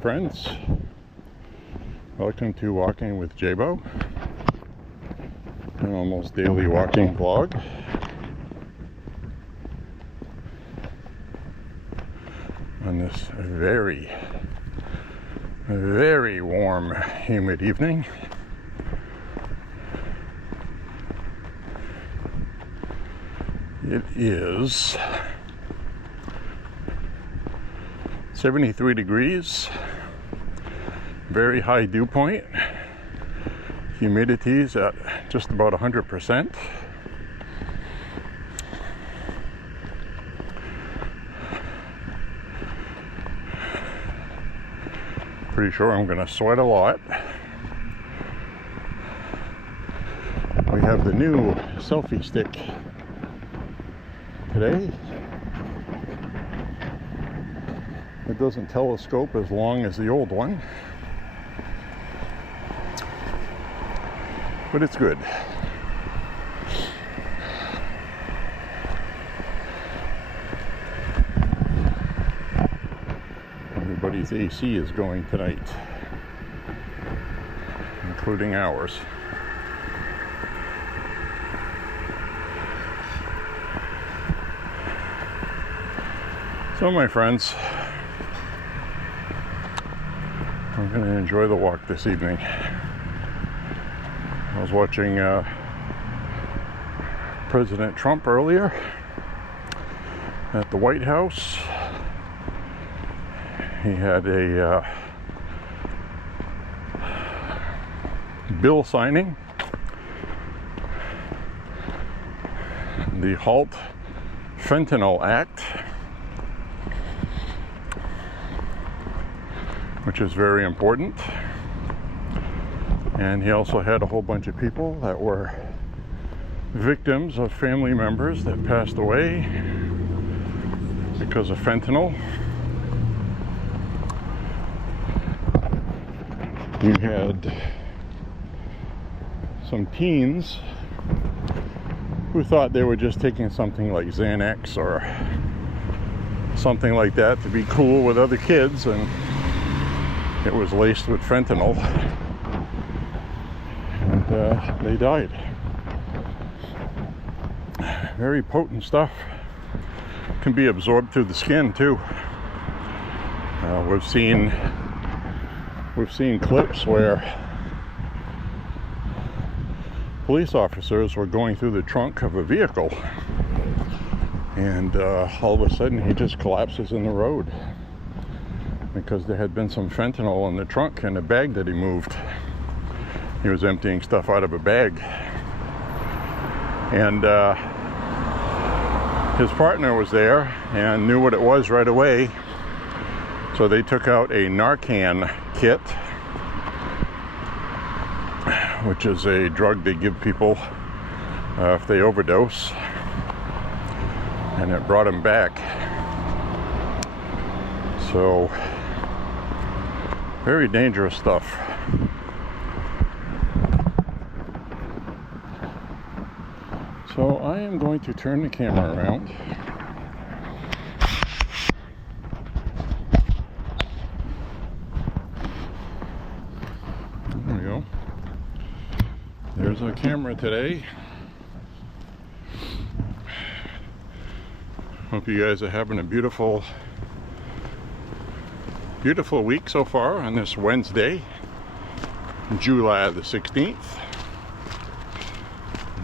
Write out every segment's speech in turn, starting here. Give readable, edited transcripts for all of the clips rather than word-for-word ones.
friends. Welcome to Walking with J.Beau, an almost daily walking vlog. On this very, very warm, humid evening. It is 73 degrees, very high dew point, humidity's at just about 100%. Pretty sure I'm gonna sweat a lot. We have the new selfie stick today. It doesn't telescope as long as the old one, but it's good. Everybody's AC is going tonight, including ours. So my friends, I'm going to enjoy the walk this evening. I was watching President Trump earlier at the White House. He had a bill signing, the Halt Fentanyl Act, which is very important. And he also had a whole bunch of people that were victims of family members that passed away because of fentanyl. You had some teens who thought they were just taking something like Xanax or something like that to be cool with other kids, and it was laced with fentanyl, and they died. Very potent stuff. Can be absorbed through the skin too. We've seen clips where police officers were going through the trunk of a vehicle, and all of a sudden he just collapses in the road because there had been some fentanyl in the trunk in a bag that he moved. He was emptying stuff out of a bag, and his partner was there and knew what it was right away, so they took out a Narcan kit, which is a drug they give people if they overdose, and it brought him back. So very dangerous stuff. So I am going to turn the camera around. There we go. There's our camera today. Hope you guys are having a beautiful week so far on this Wednesday, July the 16th.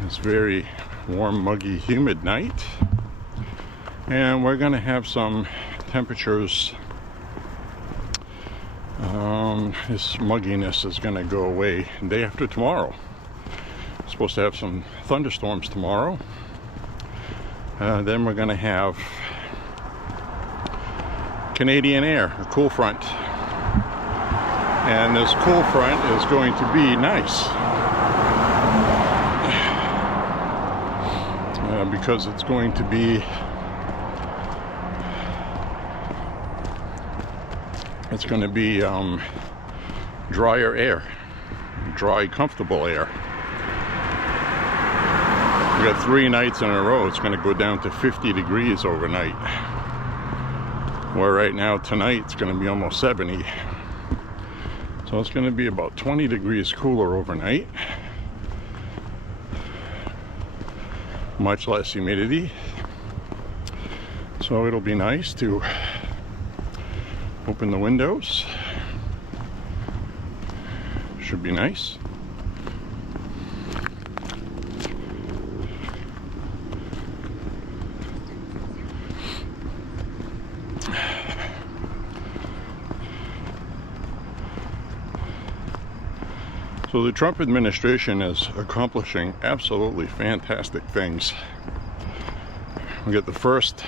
It's very warm, muggy, humid night, and we're going to have some temperatures. This mugginess is going to go away day after tomorrow. We're supposed to have some thunderstorms tomorrow. Then we're going to have Canadian air, a cool front, and this cool front is going to be nice because it's going to be drier air, dry, comfortable air. We got 3 nights in a row. It's going to go down to 50 degrees overnight. Where right now, tonight, it's going to be almost 70. So it's going to be about 20 degrees cooler overnight. Much less humidity. So it'll be nice to open the windows. Should be nice. So the Trump administration is accomplishing absolutely fantastic things. We get the first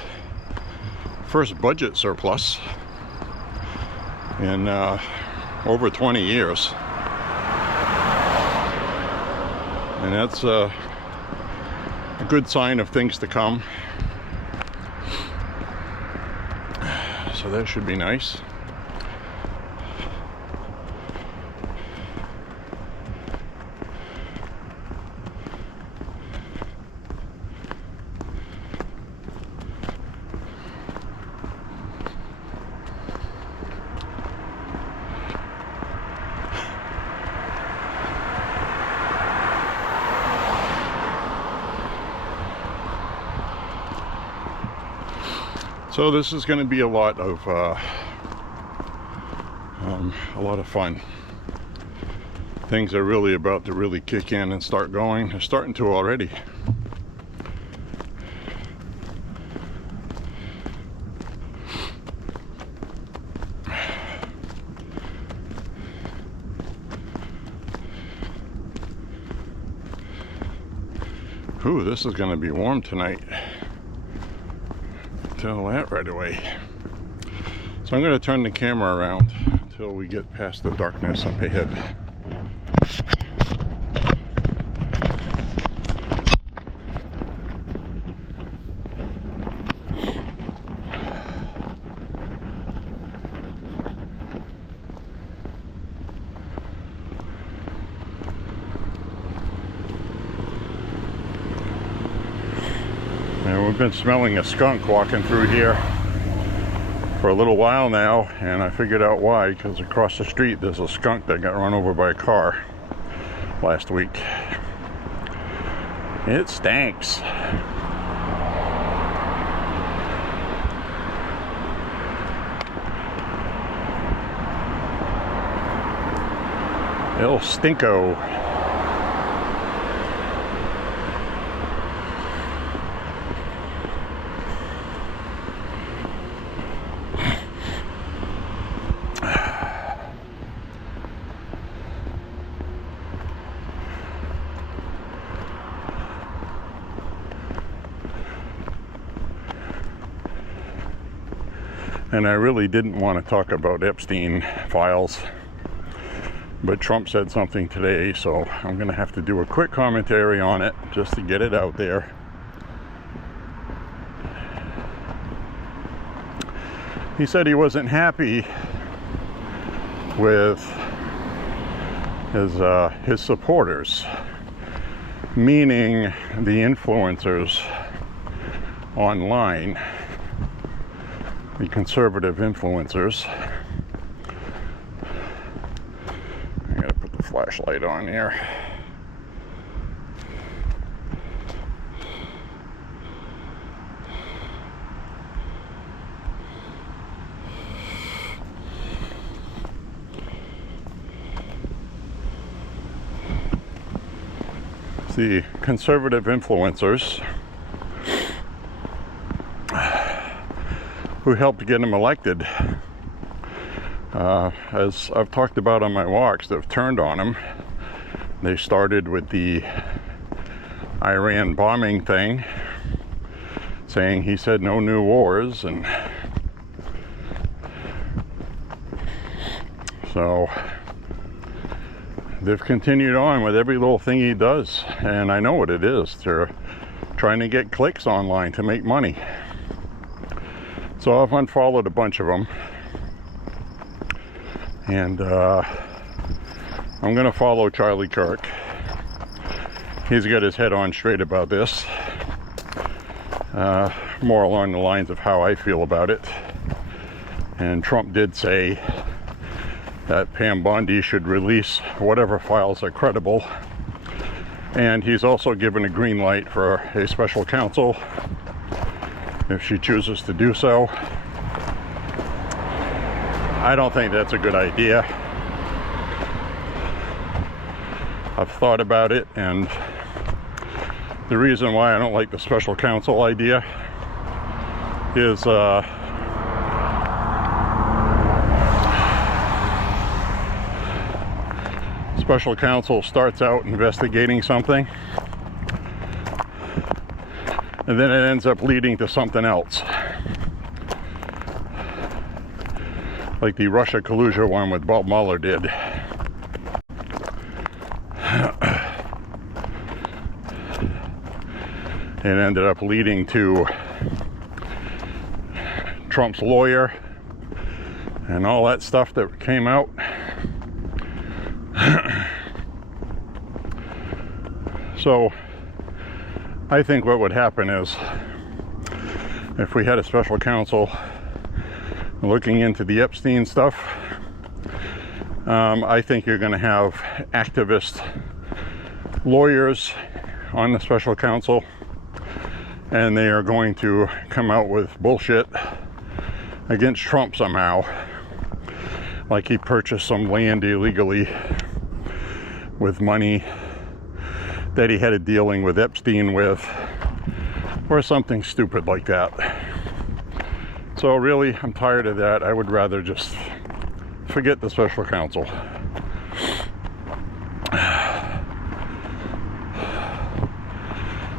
budget surplus in over 20 years, and that's a good sign of things to come. So that should be nice. So this is going to be a lot of fun. Things are really about to really kick in and start going. They're starting to already. Ooh, this is going to be warm tonight. Tell that right away. So I'm going to turn the camera around until we get past the darkness up ahead. And we've been smelling a skunk walking through here for a little while now, and I figured out why, because across the street there's a skunk that got run over by a car last week. It stinks. El Stinko. And I really didn't want to talk about Epstein files, but Trump said something today, so I'm going to have to do a quick commentary on it just to get it out there. He said he wasn't happy with his supporters, meaning the influencers online. The conservative influencers. I gotta put the flashlight on here. The conservative influencers who helped get him elected. As I've talked about on my walks, they've turned on him. They started with the Iran bombing thing, saying he said no new wars, and so they've continued on with every little thing he does, and I know what it is. They're trying to get clicks online to make money. So I've unfollowed a bunch of them, and I'm going to follow Charlie Kirk. He's got his head on straight about this, more along the lines of how I feel about it. And Trump did say that Pam Bondi should release whatever files are credible. And he's also given a green light for a special counsel if she chooses to do so. I don't think that's a good idea. I've thought about it, and the reason why I don't like the special counsel idea is special counsel starts out investigating something, and then it ends up leading to something else. Like the Russia collusion one with Bob Mueller did. It ended up leading to Trump's lawyer and all that stuff that came out. So I think what would happen is, if we had a special counsel looking into the Epstein stuff, I think you're going to have activist lawyers on the special counsel, and they are going to come out with bullshit against Trump somehow, like he purchased some land illegally with money that he had a dealing with Epstein with, or something stupid like that. So really, I'm tired of that. I would rather just forget the special counsel.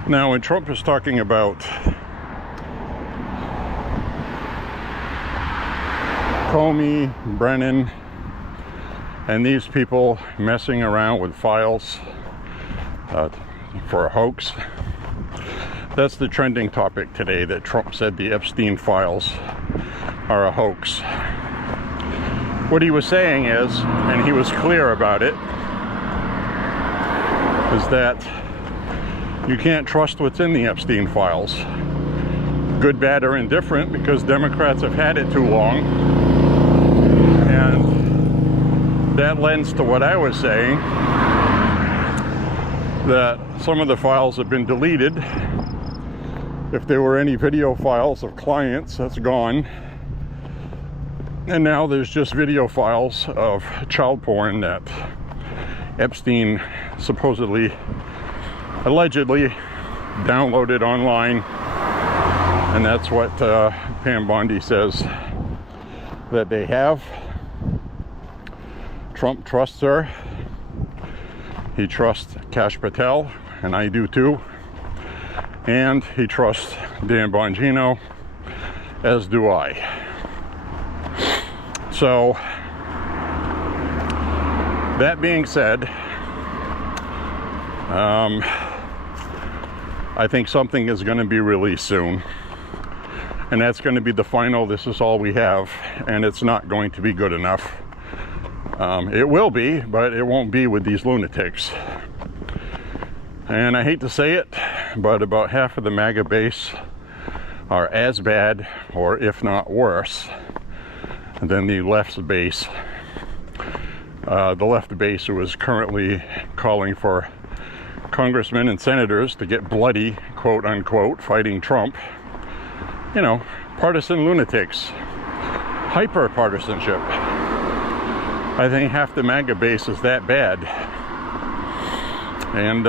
Now, when Trump is talking about Comey, Brennan, and these people messing around with files for a hoax, that's the trending topic today, that Trump said the Epstein files are a hoax. What he was saying is, and he was clear about it, is that you can't trust what's in the Epstein files. Good, bad, or indifferent, because Democrats have had it too long. And that lends to what I was saying, that some of the files have been deleted. If there were any video files of clients, that's gone. And now there's just video files of child porn that Epstein supposedly, allegedly downloaded online. And that's what Pam Bondi says that they have. Trump trusts her. He trusts Kash Patel, and I do too. And he trusts Dan Bongino, as do I. So, that being said, I think something is going to be released soon. And that's going to be the final, this is all we have, and it's not going to be good enough. It will be, but it won't be with these lunatics. And I hate to say it, but about half of the MAGA base are as bad, or if not worse, than the left's base. The left base, who is currently calling for congressmen and senators to get bloody, quote unquote, fighting Trump. You know, partisan lunatics, hyper partisanship. I think half the MAGA base is that bad. And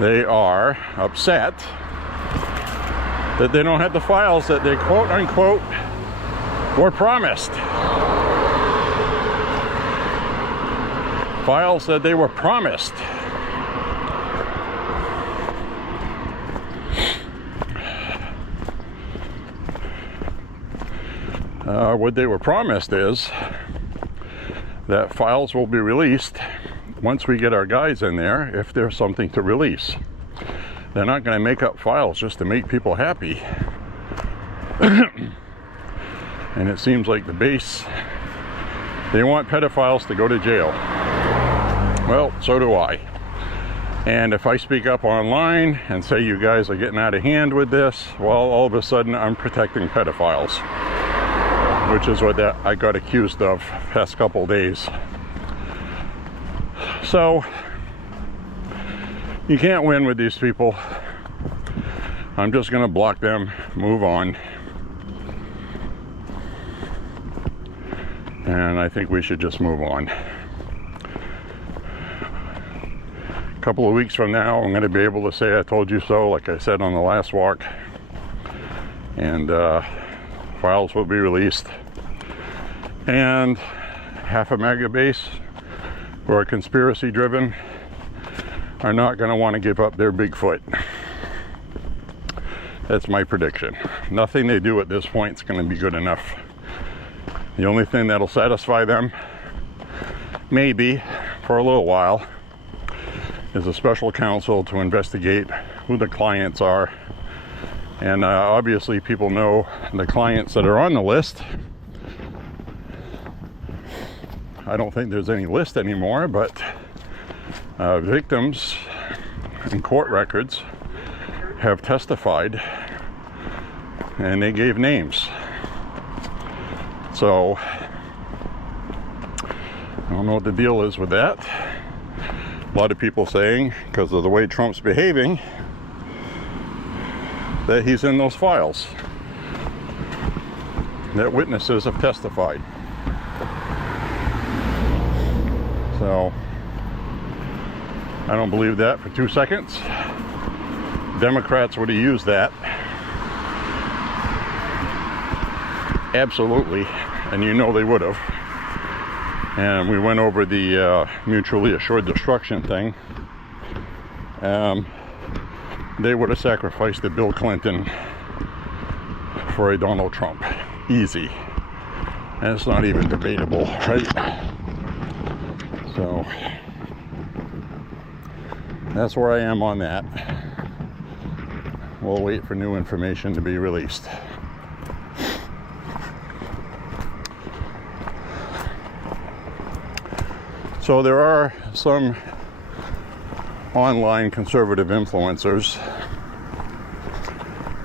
they are upset that they don't have the files that they, quote unquote, were promised. Files that they were promised. What they were promised is that files will be released once we get our guys in there, if there's something to release. They're not going to make up files just to make people happy. And it seems like the base, they want pedophiles to go to jail. Well, so do I. And if I speak up online and say you guys are getting out of hand with this, well, all of a sudden I'm protecting pedophiles. which is what I got accused of past couple days. So you can't win with these people. I'm just gonna block them, move on. And I think we should just move on. A couple of weeks from now, I'm gonna be able to say I told you so, like I said on the last walk. And files will be released. And half of MAGA base who are conspiracy driven are not going to want to give up their Bigfoot. That's my prediction. Nothing they do at this point is going to be good enough. The only thing that'll satisfy them, maybe for a little while, is a special counsel to investigate who the clients are. And obviously people know the clients that are on the list. I don't think there's any list anymore, but victims in court records have testified and they gave names. So I don't know what the deal is with that. A lot of people saying, because of the way Trump's behaving, that he's in those files, that witnesses have testified. So I don't believe that for 2 seconds. Democrats would have used that. Absolutely. And you know they would have. And we went over the mutually assured destruction thing. They would have sacrificed a Bill Clinton for a Donald Trump. Easy. And it's not even debatable, right? So that's where I am on that. We'll wait for new information to be released. So there are some online conservative influencers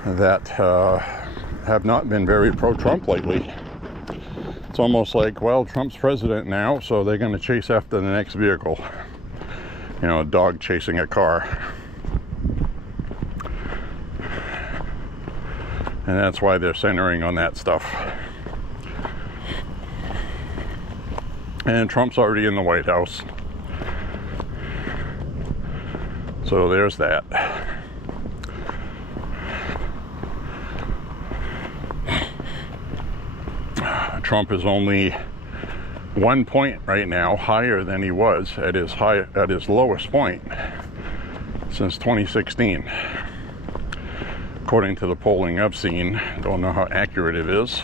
that have not been very pro-Trump lately. It's almost like, well, Trump's president now, so they're going to chase after the next vehicle. You know, a dog chasing a car. And that's why they're centering on that stuff. And Trump's already in the White House. So there's that. Trump is only 1 point right now higher than he was at his lowest point since 2016. According to the polling I've seen, don't know how accurate it is.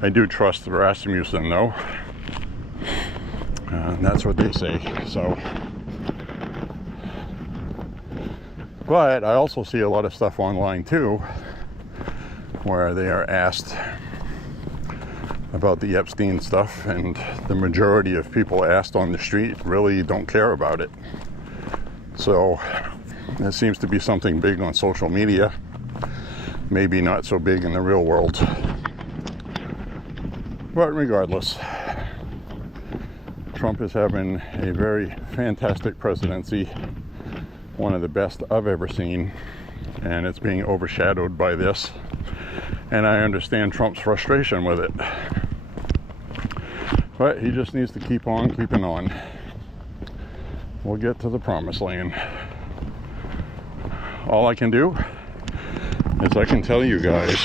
I do trust Rasmussen though. And that's what they say. So, but I also see a lot of stuff online too, where they are asked about the Epstein stuff, and the majority of people asked on the street really don't care about it. So it seems to be something big on social media, maybe not so big in the real world. But regardless, Trump is having a very fantastic presidency, one of the best I've ever seen, and it's being overshadowed by this. And I understand Trump's frustration with it. But he just needs to keep on keeping on. We'll get to the promised land. All I can do is I can tell you guys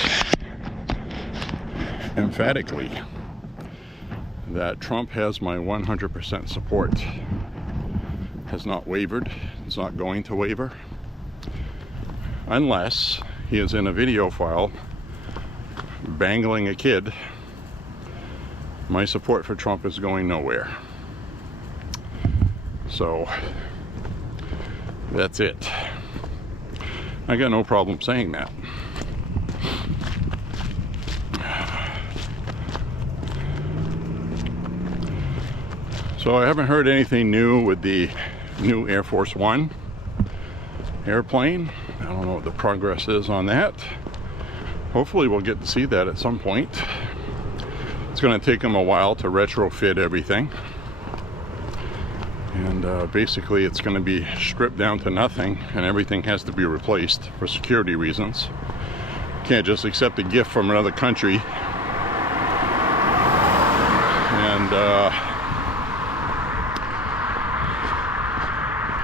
emphatically that Trump has my 100% support. Has not wavered. Is not going to waver. Unless he is in a video file bangling a kid. My support for Trump is going nowhere. So that's it. I got no problem saying that. So I haven't heard anything new with the new Air Force One airplane. I don't know what the progress is on that. Hopefully we'll get to see that at some point. It's going to take them a while to retrofit everything. And basically it's going to be stripped down to nothing, and everything has to be replaced for security reasons. Can't just accept a gift from another country. And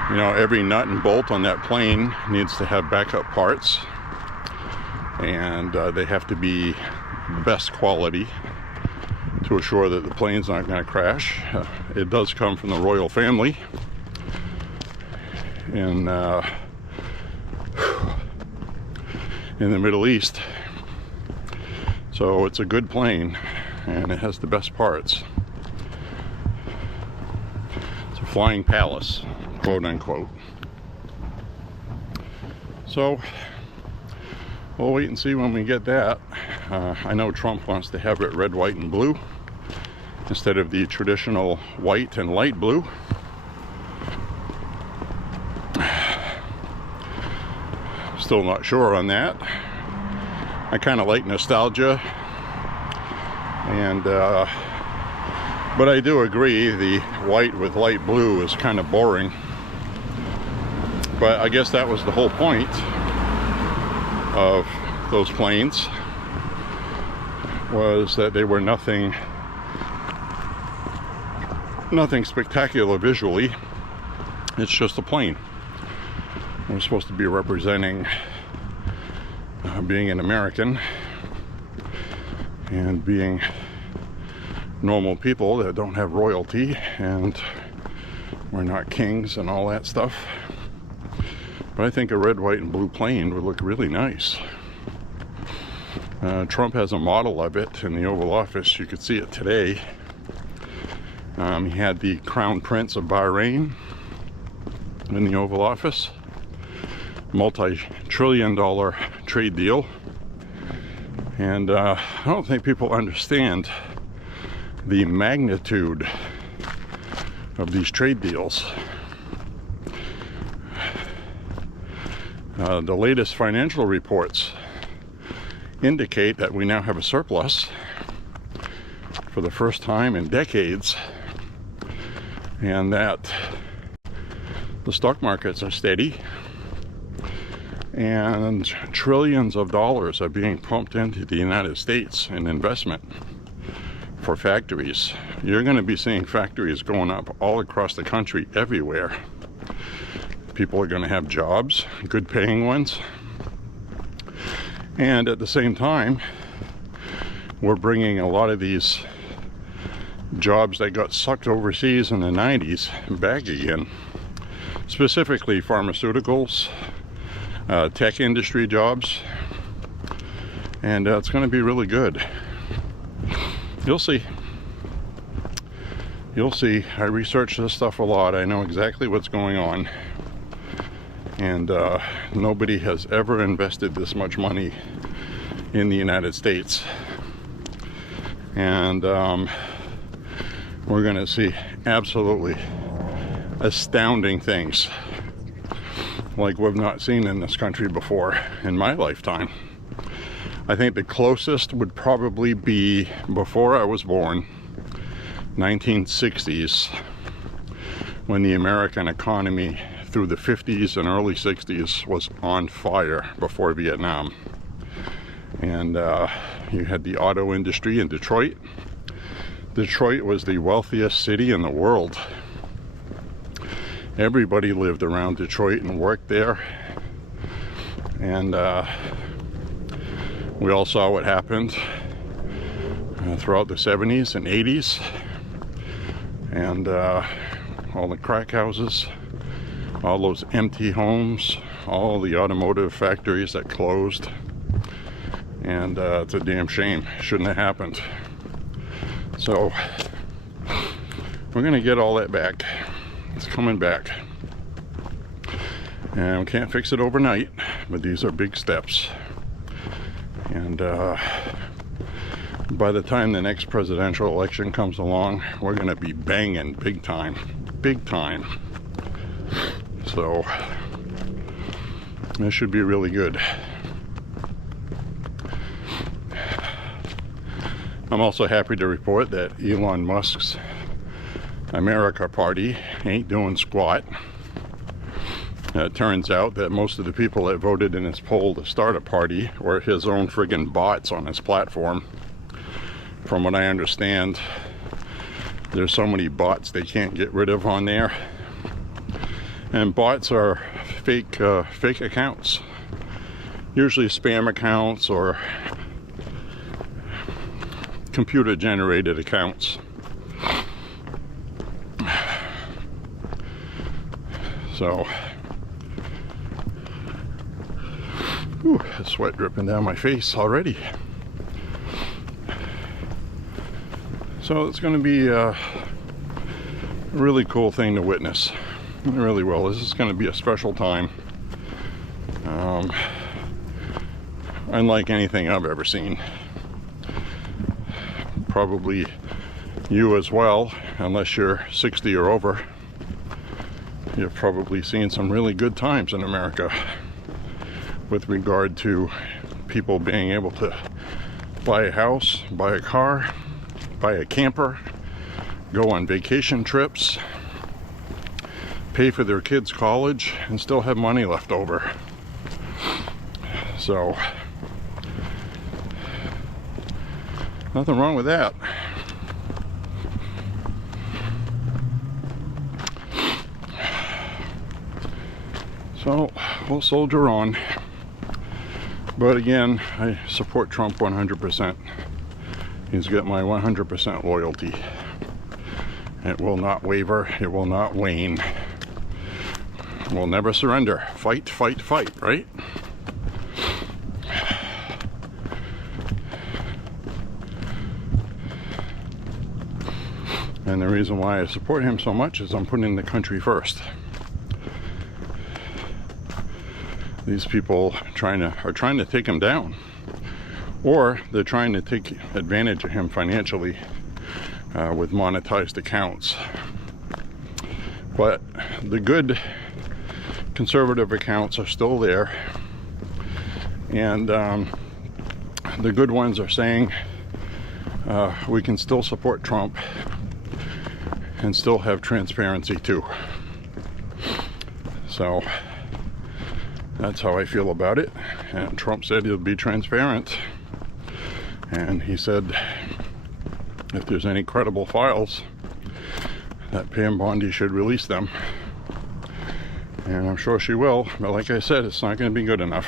you know, every nut and bolt on that plane needs to have backup parts, and they have to be the best quality to assure that the plane's not going to crash. It does come from the royal family in the Middle East, so it's a good plane and it has the best parts. It's a flying palace, quote unquote. So we'll wait and see when we get that. I know Trump wants to have it red, white, and blue instead of the traditional white and light blue. Still not sure on that. I kind of like nostalgia, and but I do agree the white with light blue is kind of boring. But I guess that was the whole point of those planes, was that they were nothing spectacular visually. It's just a plane. We're supposed to be representing being an American and being normal people that don't have royalty, and we're not kings and all that stuff. But I think a red, white, and blue plane would look really nice. Trump has a model of it in the Oval Office. You could see it today. He had the Crown Prince of Bahrain in the Oval Office. Multi-trillion-dollar trade deal. And I don't think people understand the magnitude of these trade deals. The latest financial reports indicate that we now have a surplus for the first time in decades, and that the stock markets are steady, and trillions of dollars are being pumped into the United States in investment for factories. You're going to be seeing factories going up all across the country, everywhere. People are going to have jobs, good paying ones. And at the same time, we're bringing a lot of these jobs that got sucked overseas in the 90s back again. Specifically pharmaceuticals, tech industry jobs. And it's going to be really good. You'll see. You'll see. I research this stuff a lot. I know exactly what's going on. And nobody has ever invested this much money in the United States. And we're going to see absolutely astounding things like we've not seen in this country before in my lifetime. I think the closest would probably be before I was born, 1960s, when the American economy through the 50s and early 60s was on fire before Vietnam. And you had the auto industry in Detroit. Detroit was the wealthiest city in the world. Everybody lived around Detroit and worked there. And we all saw what happened throughout the 70s and 80s. And all the crack houses, all those empty homes, all the automotive factories that closed. And it's a damn shame. Shouldn't have happened. So we're going to get all that back. It's coming back. And we can't fix it overnight, but these are big steps. And by the time the next presidential election comes along, we're going to be banging big time. Big time. So this should be really good. I'm also happy to report that Elon Musk's America Party ain't doing squat. It turns out that most of the people that voted in his poll to start a party were his own friggin' bots on his platform. From what I understand, there's so many bots they can't get rid of on there. And bots are fake accounts. Usually spam accounts or computer-generated accounts. So, ooh, sweat dripping down my face already. So it's going to be a really cool thing to witness. It really will. This is going to be a special time. Unlike anything I've ever seen. Probably you as well, unless you're 60 or over. You've probably seen some really good times in America with regard to people being able to buy a house, buy a car, buy a camper, go on vacation trips, pay for their kids' college, and still have money left over. So, nothing wrong with that. So, we'll soldier on. But again, I support Trump 100%. He's got my 100% loyalty. It will not waver. It will not wane. We'll never surrender. Fight, fight, fight, right? And the reason why I support him so much is I'm putting the country first. These people are trying to take him down, or they're trying to take advantage of him financially with monetized accounts. But the good conservative accounts are still there, and the good ones are saying we can still support Trump and still have transparency too. So that's how I feel about it. And Trump said he'll be transparent. And he said if there's any credible files, that Pam Bondi should release them. And I'm sure she will. But like I said, it's not going to be good enough.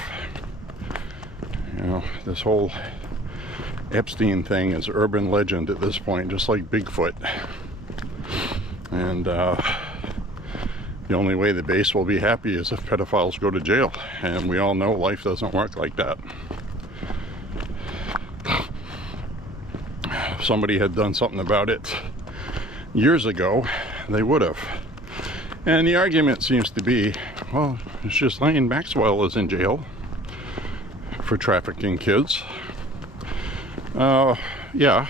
You know, this whole Epstein thing is urban legend at this point, just like Bigfoot. And the only way the base will be happy is if pedophiles go to jail. And we all know life doesn't work like that. If somebody had done something about it years ago, they would have. And the argument seems to be, well, it's just Ghislaine Maxwell is in jail for trafficking kids. Yeah.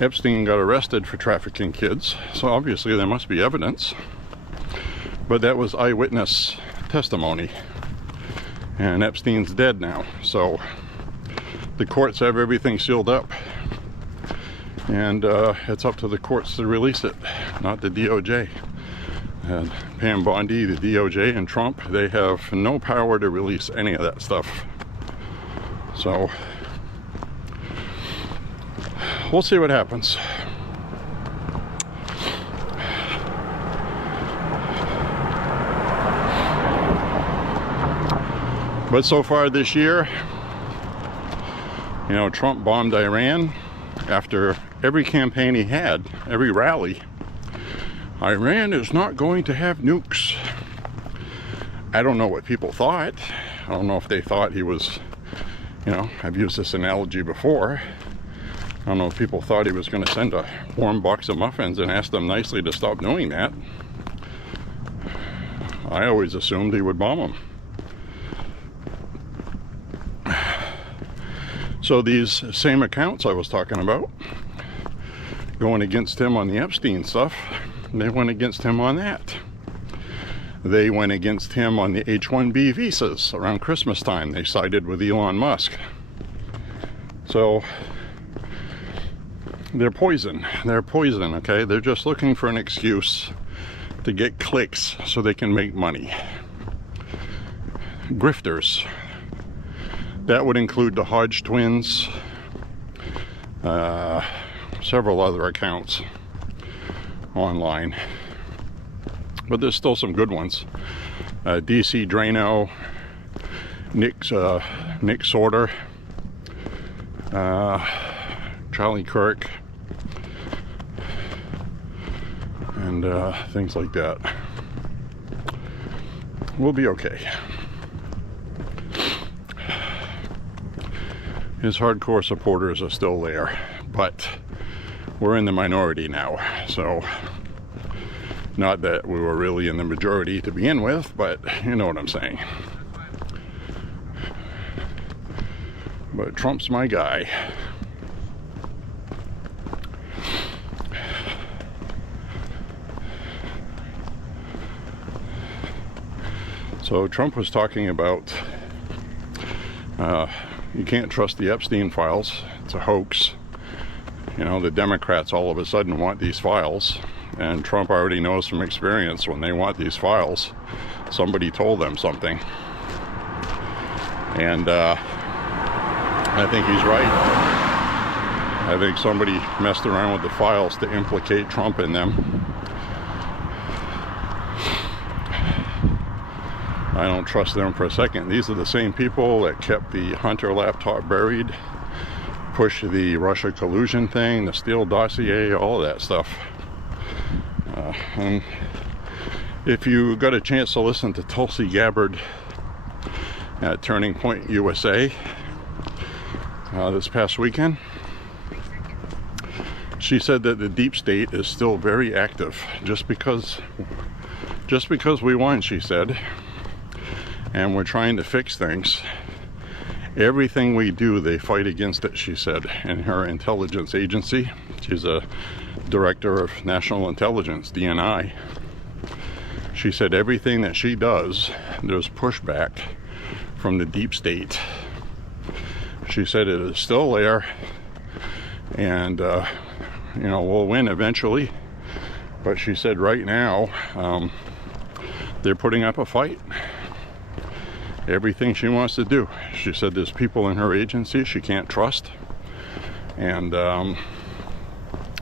Epstein got arrested for trafficking kids, so obviously there must be evidence. But that was eyewitness testimony. And Epstein's dead now, so the courts have everything sealed up. And it's up to the courts to release it, not the DOJ. And Pam Bondi, the DOJ, and Trump, they have no power to release any of that stuff. So we'll see what happens. But so far this year, you know, Trump bombed Iran after every campaign he had, every rally. Iran is not going to have nukes. I don't know what people thought. I don't know if they thought he was, you know, I've used this analogy before. I don't know if people thought he was going to send a warm box of muffins and ask them nicely to stop doing that. I always assumed he would bomb them. So these same accounts I was talking about, going against him on the Epstein stuff, they went against him on that. They went against him on the H-1B visas around Christmas time. They sided with Elon Musk. So They're poison. They're poison, okay? They're just looking for an excuse to get clicks so they can make money. Grifters. That would include the Hodge twins, several other accounts online. But there's still some good ones. DC Drano, Nick Sorter, Charlie Kirk, and things like that. We'll be okay. His hardcore supporters are still there, but we're in the minority now. So, not that we were really in the majority to begin with, but you know what I'm saying. But Trump's my guy. So Trump was talking about you can't trust the Epstein files. It's a hoax. You know, the Democrats all of a sudden want these files, and Trump already knows from experience when they want these files, somebody told them something. And I think he's right. I think somebody messed around with the files to implicate Trump in them. I don't trust them for a second. These are the same people that kept the Hunter laptop buried, pushed the Russia collusion thing, the Steele dossier, all of that stuff. And if you got a chance to listen to Tulsi Gabbard at Turning Point USA this past weekend, she said that the deep state is still very active. Just because we won, she said, and we're trying to fix things, everything we do, they fight against it, she said, in her intelligence agency. She's a director of national intelligence, DNI. She said everything that she does, there's pushback from the deep state. She said it is still there, and you know, we'll win eventually. But she said right now they're putting up a fight. Everything she wants to do. She said there's people in her agency she can't trust, and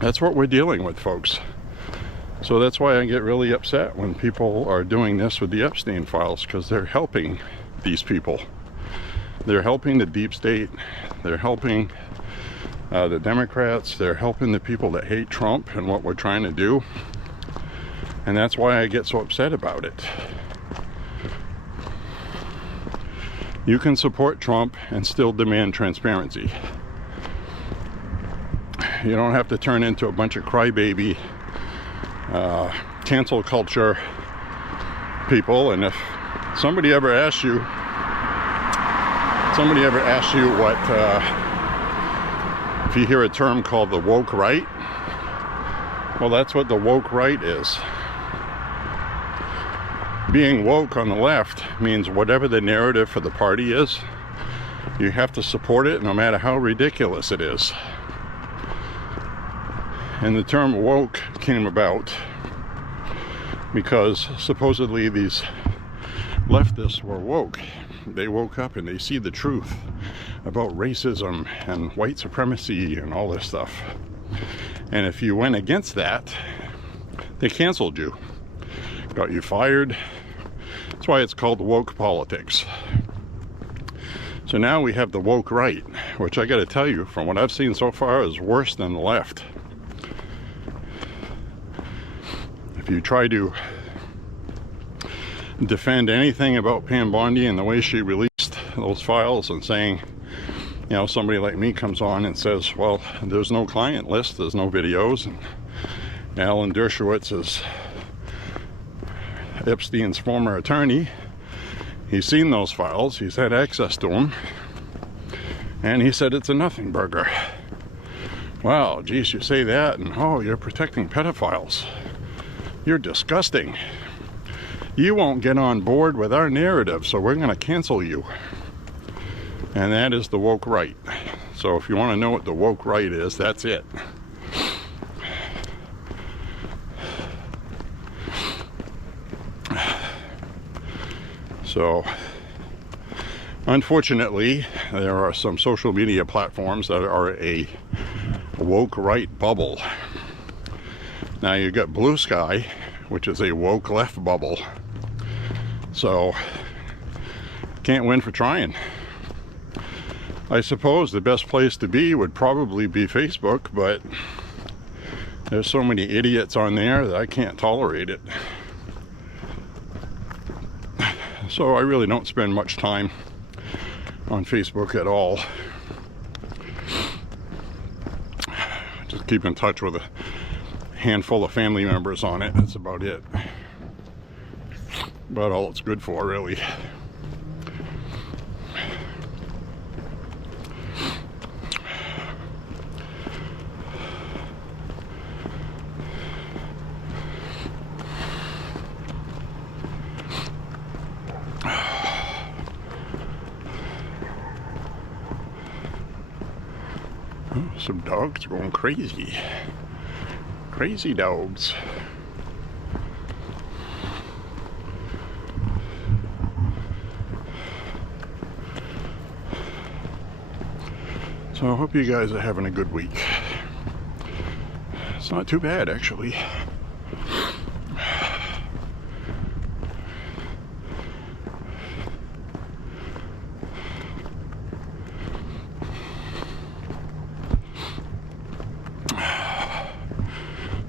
that's what we're dealing with, folks. So that's why I get really upset when people are doing this with the Epstein files, because they're helping these people. They're helping the deep state. They're helping the Democrats. They're helping the people that hate Trump and what we're trying to do. And that's why I get so upset about it. You can support Trump and still demand transparency. You don't have to turn into a bunch of crybaby, cancel culture people. And if somebody ever asks you what, if you hear a term called the woke right, well, that's what the woke right is. Being woke on the left means whatever the narrative for the party is, you have to support it no matter how ridiculous it is. And the term woke came about because supposedly these leftists were woke. They woke up and they see the truth about racism and white supremacy and all this stuff. And if you went against that, they canceled you, got you fired. That's why it's called woke politics. So now we have the woke right, which I got to tell you, from what I've seen so far, is worse than the left. If you try to defend anything about Pam Bondi and the way she released those files, and saying, you know, somebody like me comes on and says, well, there's no client list, there's no videos, and Alan Dershowitz is Epstein's former attorney. He's seen those files, he's had access to them, and he said it's a nothing burger. Wow, geez, you say that, and oh, you're protecting pedophiles. You're disgusting. You won't get on board with our narrative, so we're going to cancel you. And that is the woke right. So if you want to know what the woke right is, that's it. So unfortunately, there are some social media platforms that are a woke right bubble. Now you got Blue Sky, which is a woke left bubble. So can't win for trying. I suppose the best place to be would probably be Facebook, but there's so many idiots on there that I can't tolerate it. So I really don't spend much time on Facebook at all. Just keep in touch with a handful of family members on it. That's about it. About all it's good for, really. Some dogs going crazy. Crazy dogs. So I hope you guys are having a good week. It's not too bad, actually.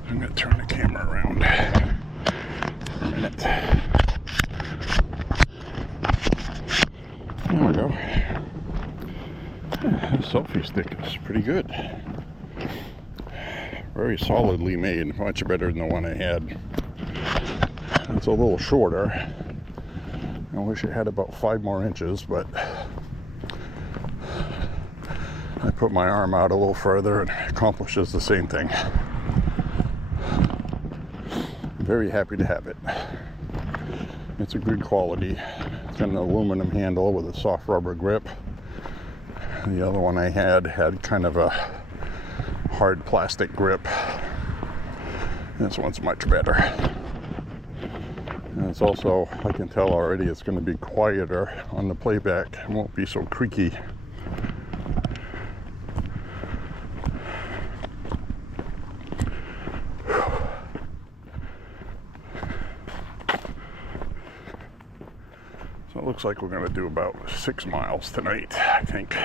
I'm going to turn the camera around for a minute. There we go. The selfie stick is pretty good. Very solidly made, much better than the one I had. It's a little shorter. I wish it had about 5 more inches, but I put my arm out a little further and it accomplishes the same thing. Very happy to have it. It's a good quality. It's got an aluminum handle with a soft rubber grip. The other one I had kind of a hard plastic grip. This one's much better. And it's also, I can tell already, it's going to be quieter on the playback. It won't be so creaky. So it looks like we're going to do about 6 miles tonight, I think.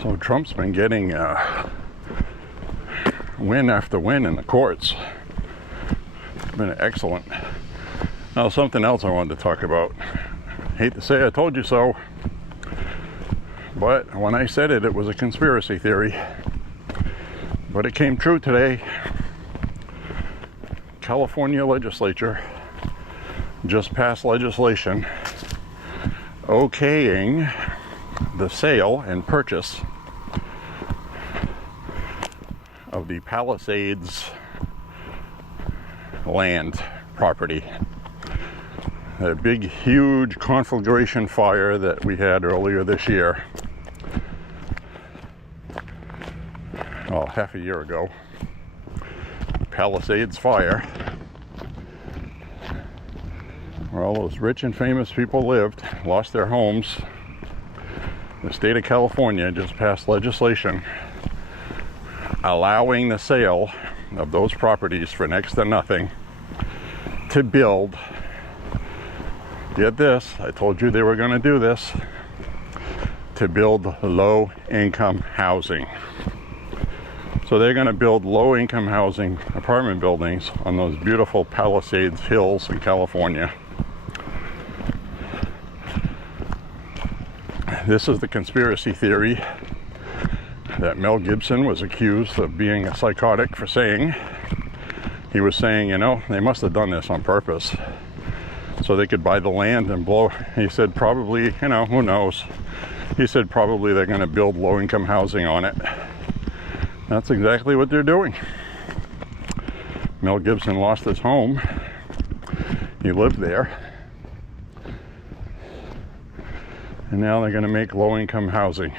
So Trump's been getting win after win in the courts. It's been excellent. Now, something else I wanted to talk about. Hate to say I told you so, but when I said it, it was a conspiracy theory. But it came true today. California legislature just passed legislation okaying the sale and purchase of the Palisades land property. A big, huge conflagration fire that we had earlier this year. Well, half a year ago. Palisades fire, where all those rich and famous people lived, lost their homes. The state of California just passed legislation allowing the sale of those properties for next to nothing to build, get this, I told you they were going to do this, to build low-income housing. So they're going to build low-income housing apartment buildings on those beautiful Palisades hills in California. This is the conspiracy theory that Mel Gibson was accused of being a psychotic for saying. He was saying, you know, they must have done this on purpose so they could buy the land and blow. He said probably, you know, who knows. He said probably they're going to build low-income housing on it. That's exactly what they're doing. Mel Gibson lost his home. He lived there. And now they're going to make low-income housing,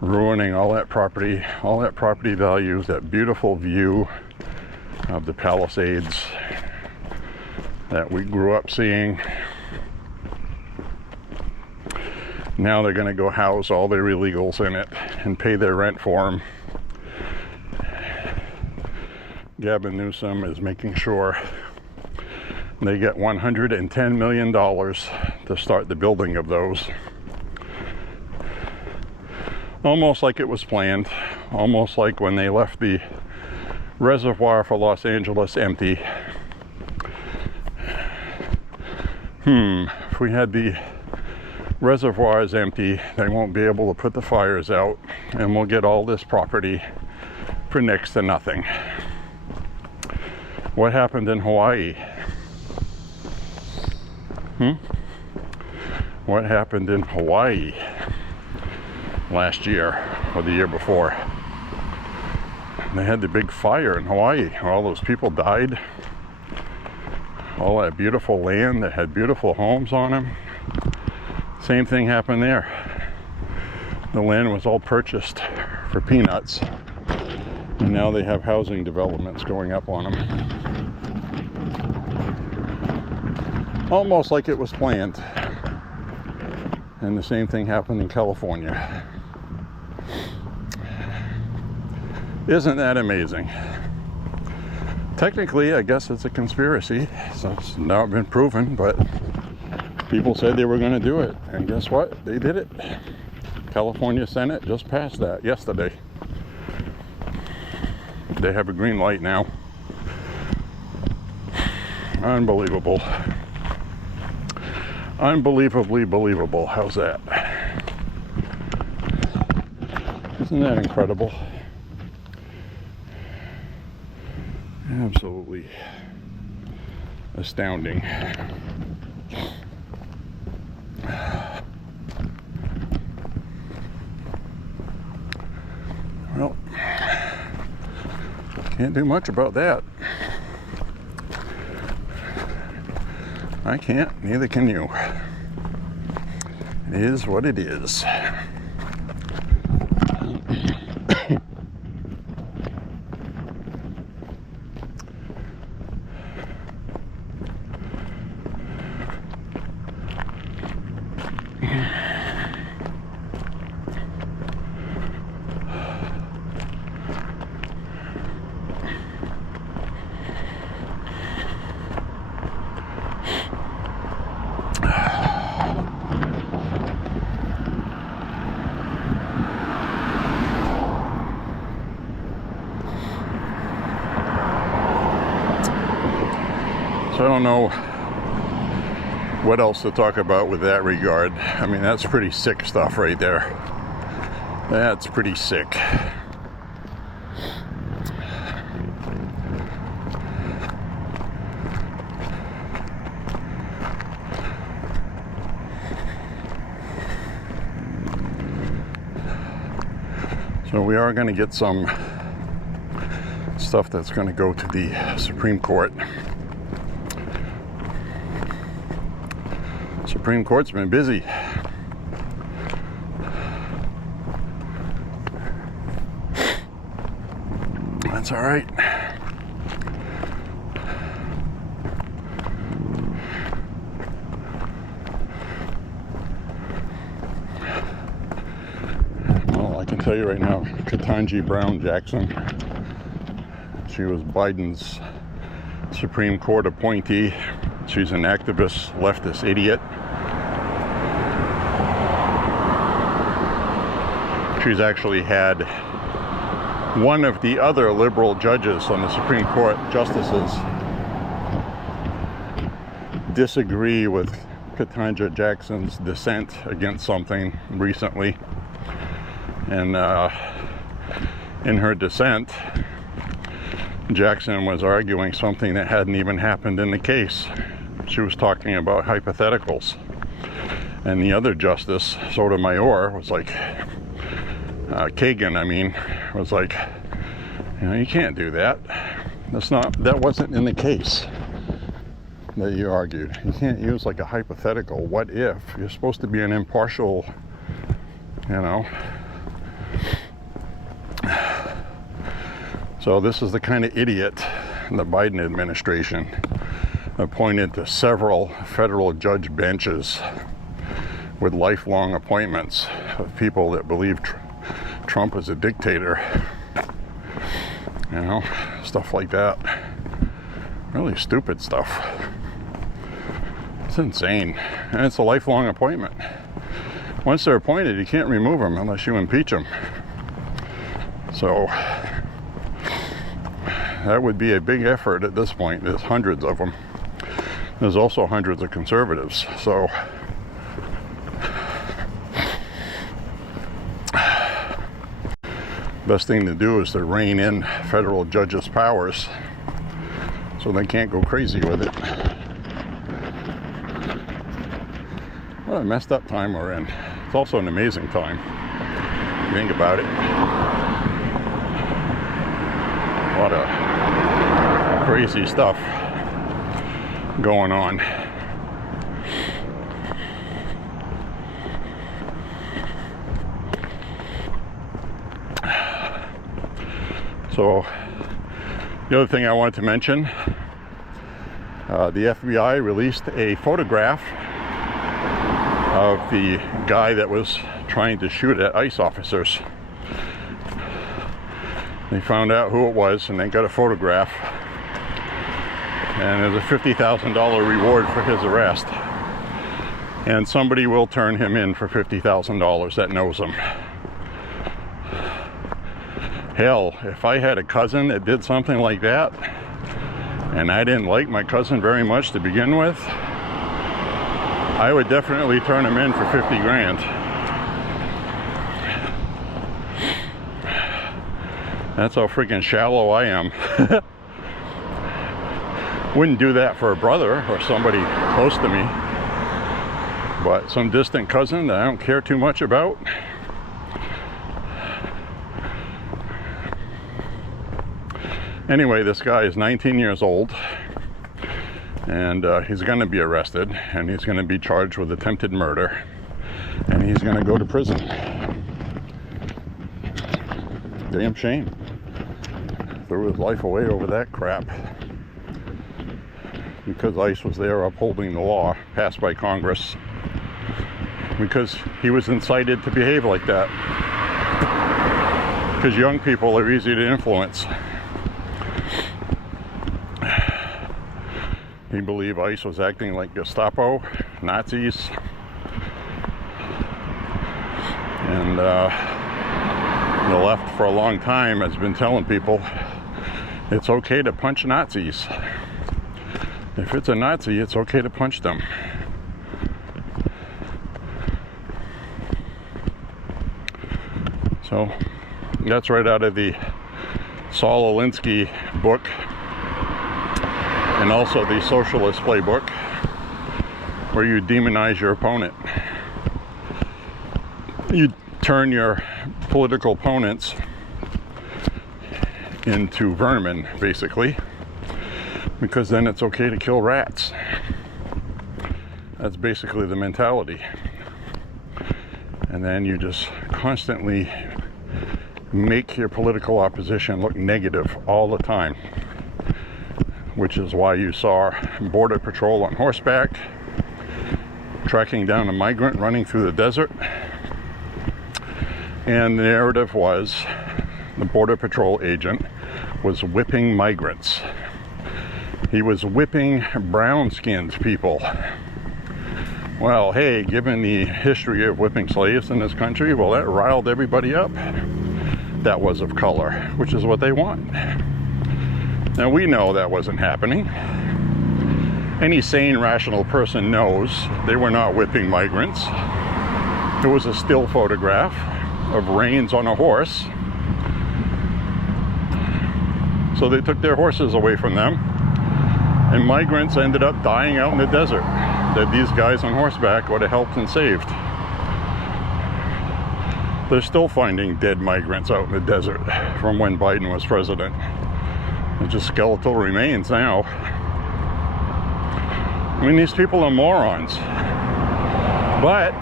ruining all that property values, that beautiful view of the Palisades that we grew up seeing. Now they're going to go house all their illegals in it and pay their rent for them. Gavin Newsom is making sure they get $110 million to start the building of those. Almost like it was planned. Almost like when they left the reservoir for Los Angeles empty. If we had the reservoirs empty, they won't be able to put the fires out, and we'll get all this property for next to nothing. What happened in Hawaii? What happened in Hawaii last year or the year before? They had the big fire in Hawaii. All those people died. All that beautiful land that had beautiful homes on them. Same thing happened there. The land was all purchased for peanuts, and now they have housing developments going up on them. Almost like it was planned. And the same thing happened in California. Isn't that amazing? Technically, I guess it's a conspiracy, so it's now been proven, but people said they were going to do it, and guess what? They did it. California Senate just passed that yesterday. They have a green light now. Unbelievable. Unbelievably believable. How's that? Isn't that incredible? Absolutely astounding. Well, can't do much about that. I can't, neither can you. It is what it is. So I don't know what else to talk about with that regard. I mean, that's pretty sick stuff right there. That's pretty sick. So we are going to get some stuff that's going to go to the Supreme Court. Supreme Court's been busy. That's all right. Well, I can tell you right now, Ketanji Brown Jackson, she was Biden's Supreme Court appointee. She's an activist, leftist idiot. She's actually had one of the other liberal judges on the Supreme Court, justices, disagree with Ketanji Jackson's dissent against something recently. And in her dissent, Jackson was arguing something that hadn't even happened in the case. she was talking about hypotheticals. And the other justice, Sotomayor, was like, Kagan, I mean, was like, you know, you can't do that. That wasn't in the case that you argued. You can't use like a hypothetical, what if. You're supposed to be an impartial, you know. So this is the kind of idiot the Biden administration appointed to several federal judge benches with lifelong appointments of people that believe Trump is a dictator. You know, stuff like that. Really stupid stuff. It's insane. And it's a lifelong appointment. Once they're appointed, you can't remove them unless you impeach them. So that would be a big effort at this point. There's hundreds of them. There's also hundreds of conservatives. So best thing to do is to rein in federal judges' powers so they can't go crazy with it. What a messed up time we're in. It's also an amazing time. Think about it. A lot of crazy stuff going on. So the other thing I wanted to mention, the FBI released a photograph of the guy that was trying to shoot at ICE officers. They found out who it was and they got a photograph, and there's a $50,000 reward for his arrest, and somebody will turn him in for $50,000 that knows him. Hell, if I had a cousin that did something like that and I didn't like my cousin very much to begin with, I would definitely turn him in for 50 grand. That's how freaking shallow I am. Wouldn't do that for a brother or somebody close to me, but some distant cousin that I don't care too much about. Anyway, this guy is 19 years old, and he's going to be arrested, and he's going to be charged with attempted murder, and he's going to go to prison. Damn shame. Threw his life away over that crap because ICE was there upholding the law passed by Congress, because he was incited to behave like that, because young people are easy to influence. He believed ICE was acting like Gestapo, Nazis, and the left for a long time has been telling people it's okay to punch Nazis. If it's a Nazi, it's okay to punch them. So that's right out of the Saul Alinsky book, and also the Socialist Playbook, where you demonize your opponent. You turn your political opponents into vermin, basically, because then it's okay to kill rats. That's basically the mentality. And then you just constantly make your political opposition look negative all the time, which is why you saw Border Patrol on horseback tracking down a migrant running through the desert. And the narrative was the Border Patrol agent was whipping migrants. He was whipping brown-skinned people. Well, hey, given the history of whipping slaves in this country, well, that riled everybody up that was of color, which is what they want. Now, we know that wasn't happening. Any sane, rational person knows they were not whipping migrants. It was a still photograph of reins on a horse. So they took their horses away from them And migrants ended up dying out in the desert that these guys on horseback would have helped and saved. They're still finding dead migrants out in the desert from when Biden was president. They're just skeletal remains now. I mean, these people are morons. But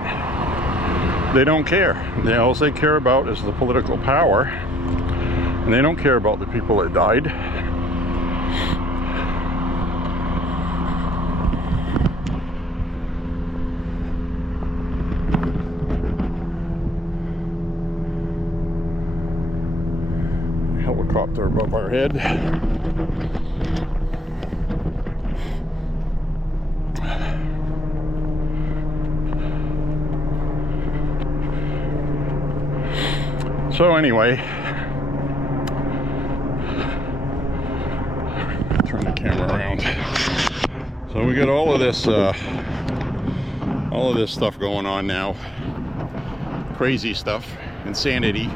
they don't care. All they care about is the political power. And they don't care about the people that died. Helicopter above our head. So anyway, turn the camera around. So we got all of this stuff going on now. Crazy stuff, insanity.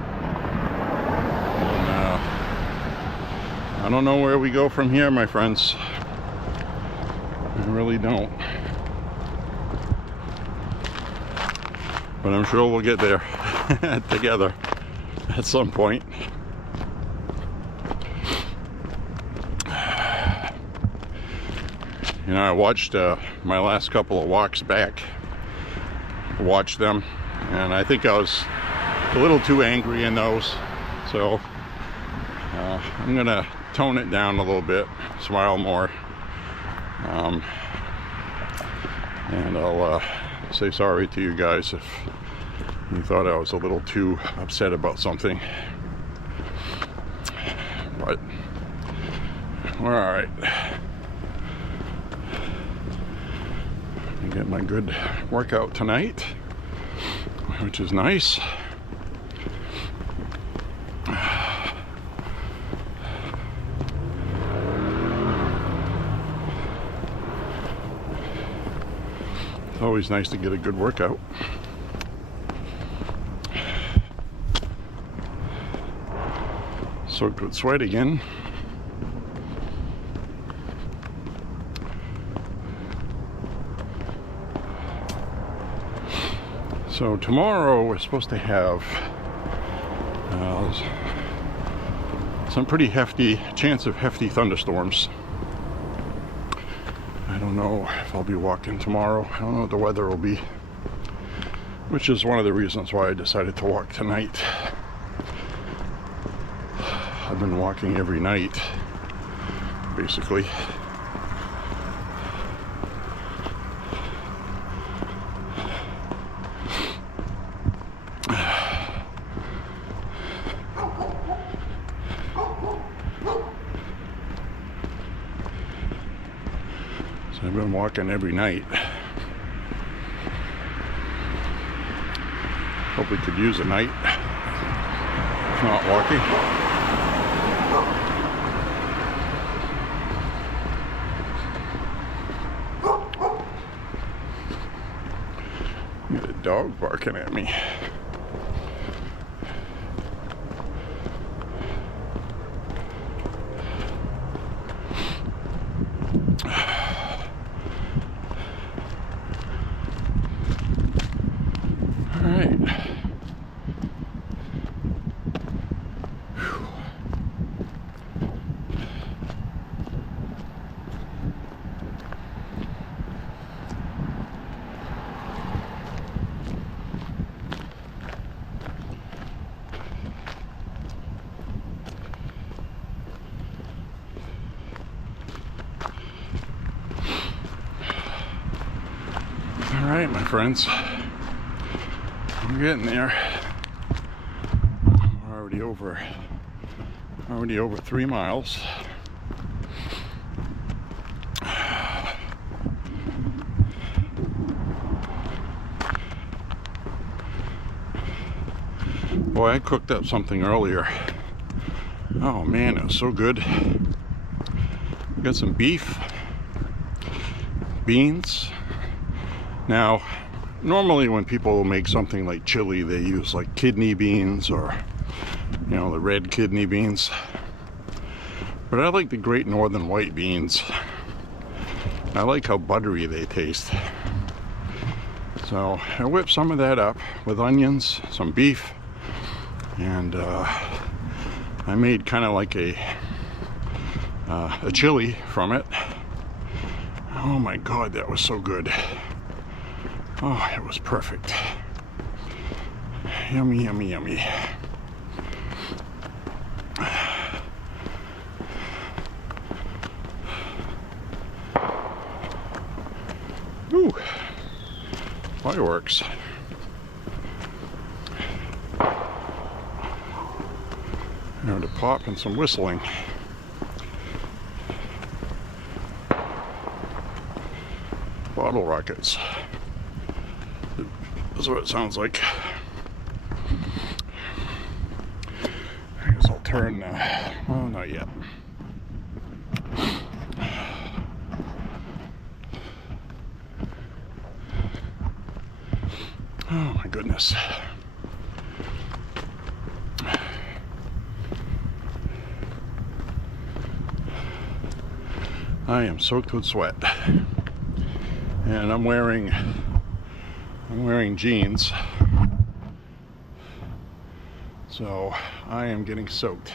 I don't know where we go from here, my friends. I really don't. But I'm sure we'll get there together at some point. You know, I watched my last couple of walks back. Watched them, and I think I was a little too angry in those. So I'm gonna tone it down a little bit, smile more, and I'll say sorry to you guys if you thought I was a little too upset about something. But we're all right. I get my good workout tonight, which is nice. It's always nice to get a good workout. Soaked with sweat again. So tomorrow we're supposed to have some pretty hefty chance of hefty thunderstorms. I don't know if I'll be walking tomorrow. I don't know what the weather will be, which is one of the reasons why I decided to walk tonight. I've been walking every night, basically. So I've been walking every night. Probably could use a night if not walking. Got a dog barking at me. All right. All right, my friends, we're getting there. We're already over 3 miles. Boy, I cooked up something earlier. Oh man, it was so good. Got some beef, beans. Now, normally when people make something like chili, they use like kidney beans or, you know, the red kidney beans. But I like the Great Northern white beans. I like how buttery they taste. So I whipped some of that up with onions, some beef, and I made kind of like a chili from it. Oh my God, that was so good. Oh, it was perfect. Yummy, yummy, yummy. Ooh, fireworks. And a pop and some whistling. Bottle rockets. That's what it sounds like. I guess I'll turn, well, not yet. Oh my goodness. I am soaked with sweat. And I'm wearing jeans. So I am getting soaked.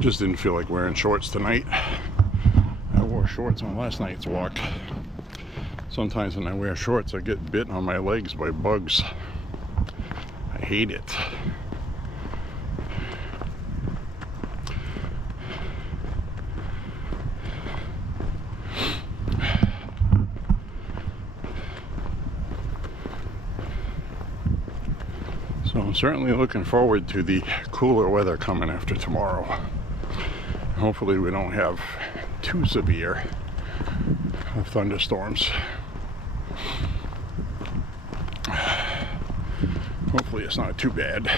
Just didn't feel like wearing shorts tonight. I wore shorts on last night's walk. Sometimes when I wear shorts, I get bit on my legs by bugs. I hate it. So I'm certainly looking forward to the cooler weather coming after tomorrow. Hopefully we don't have too severe of thunderstorms. Hopefully it's not too bad.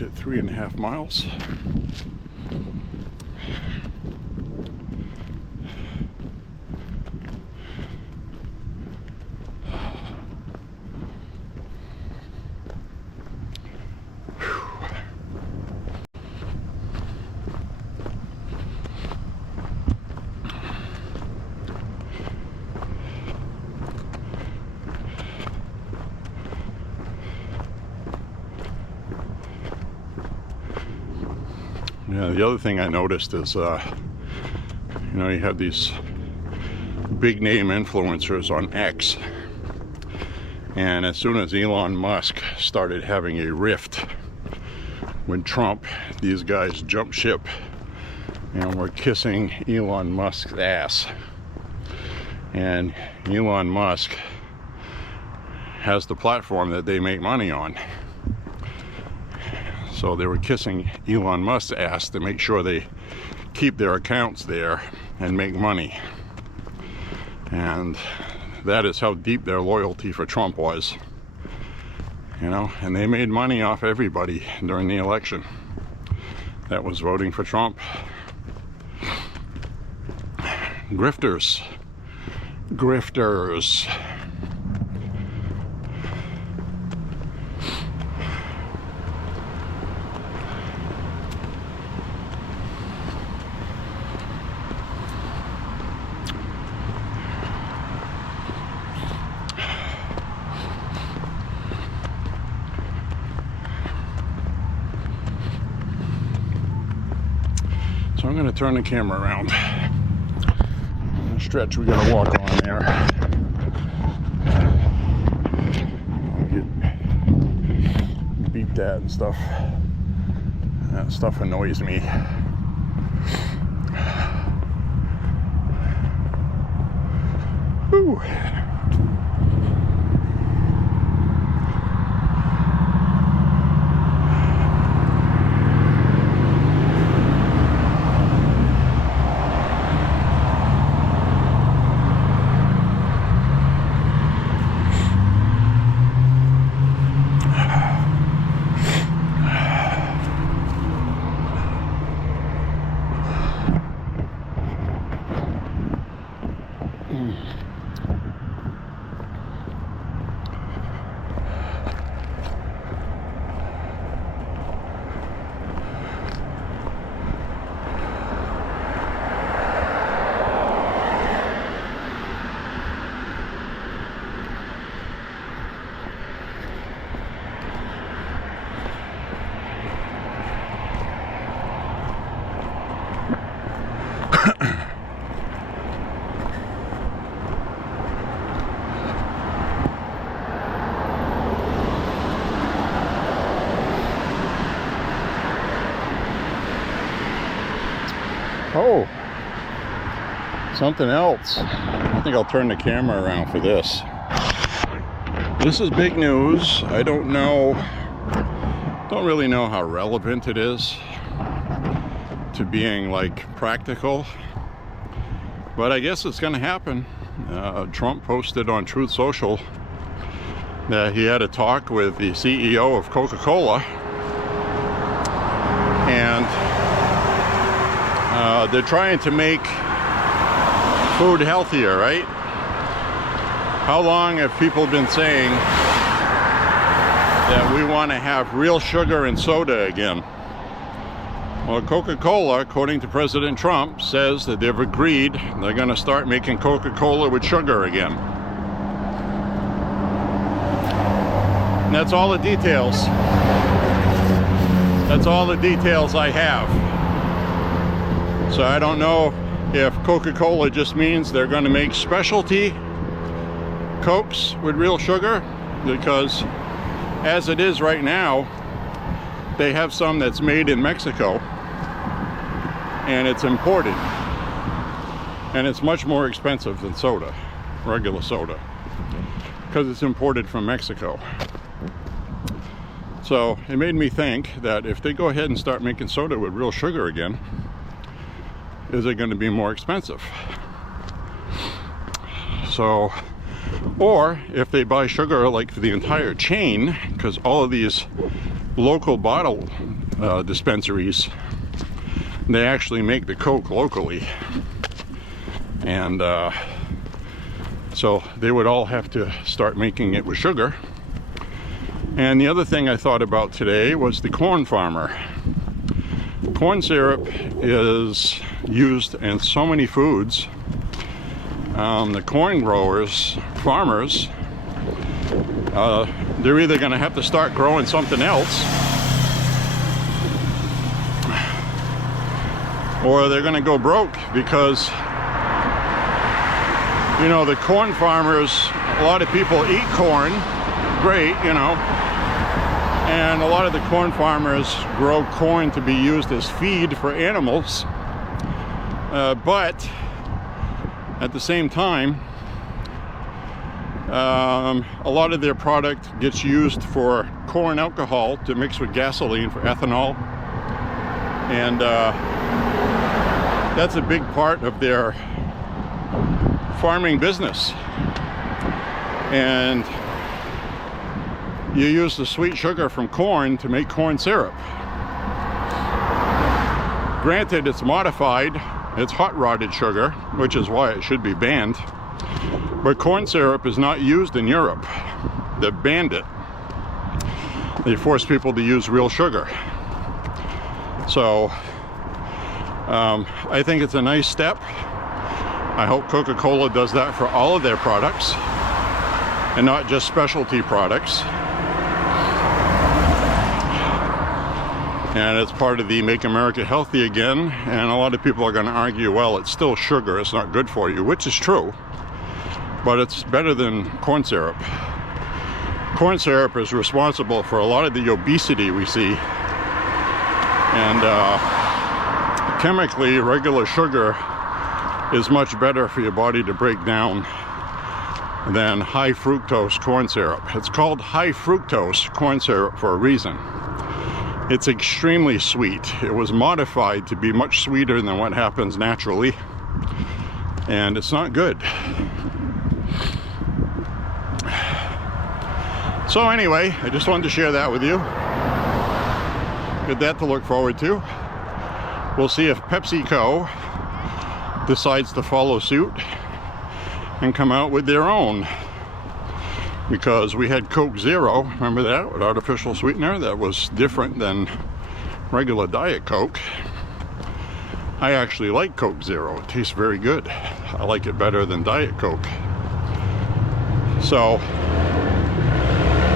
Hit 3.5 miles. Yeah, the other thing I noticed is, you know, you have these big name influencers on X, and as soon as Elon Musk started having a rift with Trump, these guys jumped ship and were kissing Elon Musk's ass. And Elon Musk has the platform that they make money on. So they were kissing Elon Musk's ass to make sure they keep their accounts there and make money. And that is how deep their loyalty for Trump was. You know, and they made money off everybody during the election that was voting for Trump. Grifters. Grifters. So I'm going to turn the camera around. The stretch we got to walk on there. I'll get beeped at and stuff. That stuff annoys me. Whew. something else. I think I'll turn the camera around for this. This is big news. I don't really know how relevant it is to being like practical, but I guess it's going to happen. Trump posted on Truth Social that he had a talk with the CEO of Coca-Cola, and they're trying to make food healthier, right? How long have people been saying that we want to have real sugar in soda again? Well, Coca-Cola, according to President Trump, says that they've agreed they're going to start making Coca-Cola with sugar again. And that's all the details. That's all the details I have. So I don't know if Coca-Cola just means they're going to make specialty Cokes with real sugar, because as it is right now, they have some that's made in Mexico and it's imported, and it's much more expensive than soda, regular soda, because it's imported from Mexico. So it made me think that if they go ahead and start making soda with real sugar again, is it going to be more expensive? So, or if they buy sugar like for the entire chain, because all of these local bottle dispensaries, they actually make the Coke locally, and so they would all have to start making it with sugar. And the other thing I thought about today was the corn farmer. Corn syrup is used in so many foods. The corn growers, farmers, they're either going to have to start growing something else, or they're going to go broke, because, you know, the corn farmers, a lot of people eat corn, great, you know, and a lot of the corn farmers grow corn to be used as feed for animals, but at the same time, a lot of their product gets used for corn alcohol to mix with gasoline for ethanol, and that's a big part of their farming business. And you use the sweet sugar from corn to make corn syrup. Granted, it's modified. It's hot rodded sugar, which is why it should be banned. But corn syrup is not used in Europe. They banned it. They force people to use real sugar. So I think it's a nice step. I hope Coca-Cola does that for all of their products, and not just specialty products. And it's part of the Make America Healthy Again, and a lot of people are going to argue, well, it's still sugar, it's not good for you, which is true, but it's better than corn syrup. Corn syrup is responsible for a lot of the obesity we see, and chemically, regular sugar is much better for your body to break down than high fructose corn syrup. It's called high fructose corn syrup for a reason. It's extremely sweet. It was modified to be much sweeter than what happens naturally, and it's not good. So anyway, I just wanted to share that with you. Got that to look forward to. We'll see if PepsiCo decides to follow suit and come out with their own, because we had Coke Zero, remember that, with artificial sweetener? That was different than regular Diet Coke. I actually like Coke Zero. It tastes very good. I like it better than Diet Coke. So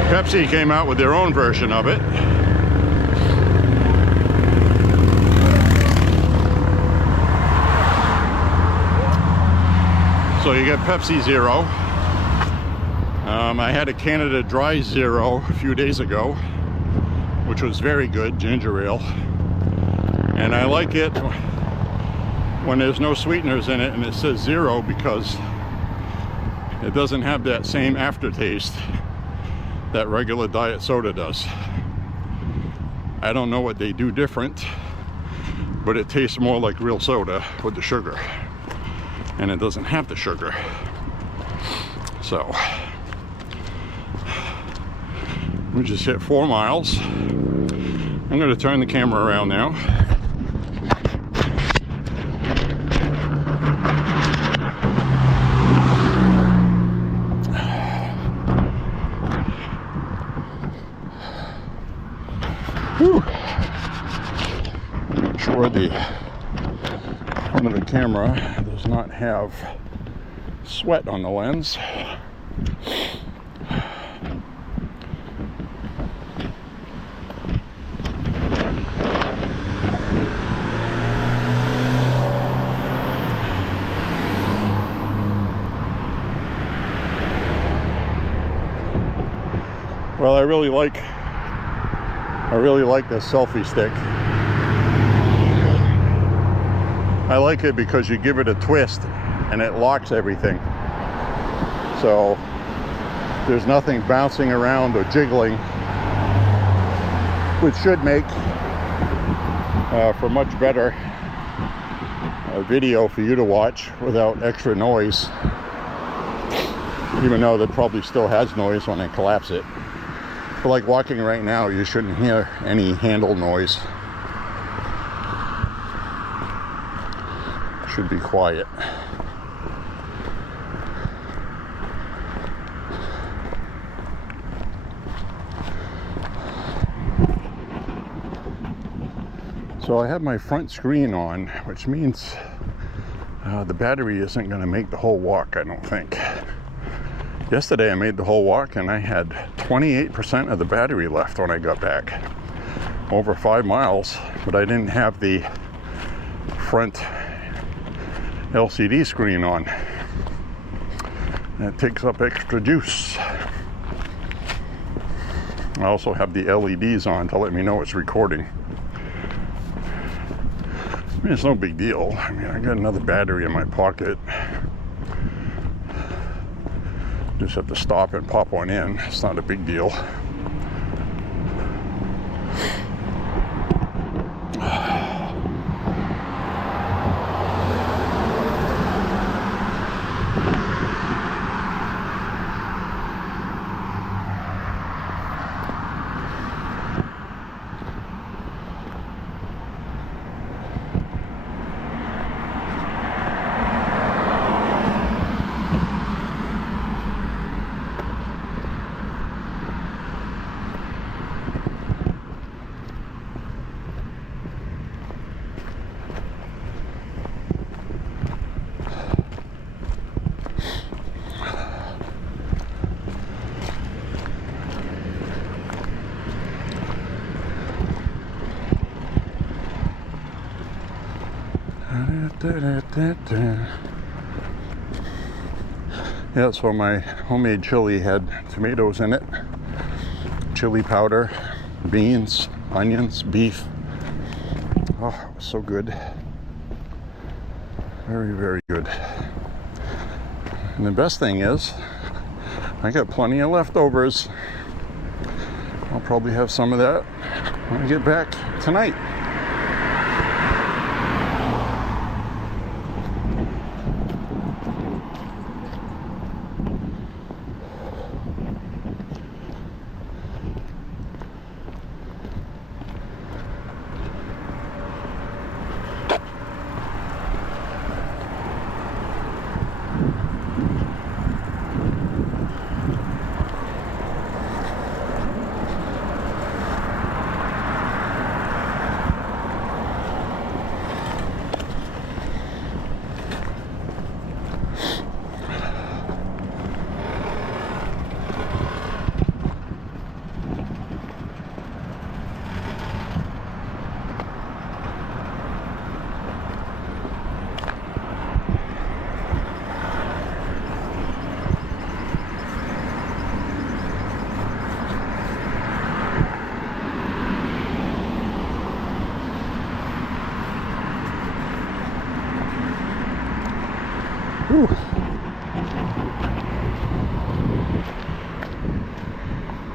Pepsi came out with their own version of it. So you get Pepsi Zero. I had a Canada Dry Zero a few days ago, which was very good, ginger ale. And I like it when there's no sweeteners in it, and it says 0 because it doesn't have that same aftertaste that regular diet soda does. I don't know what they do different, but it tastes more like real soda with the sugar, and it doesn't have the sugar. So we just hit 4 miles. I'm going to turn the camera around now. Whew. Make sure the front of the camera does not have sweat on the lens. Well, I really like this selfie stick. I like it because you give it a twist and it locks everything. So there's nothing bouncing around or jiggling, which should make for much better video for you to watch without extra noise, even though that probably still has noise when I collapse it. But like walking right now, you shouldn't hear any handle noise. Should be quiet. So I have my front screen on, which means the battery isn't going to make the whole walk, I don't think. Yesterday I made the whole walk and I had 28% of the battery left when I got back. Over 5 miles, but I didn't have the front LCD screen on. That takes up extra juice. I also have the LEDs on to let me know it's recording. I mean, it's no big deal. I mean, I got another battery in my pocket. Just have to stop and pop one in. It's not a big deal. Yeah, so my homemade chili had tomatoes in it, chili powder, beans, onions, beef. Oh, it was so good. Very, very good. And the best thing is, I got plenty of leftovers. I'll probably have some of that when I get back tonight.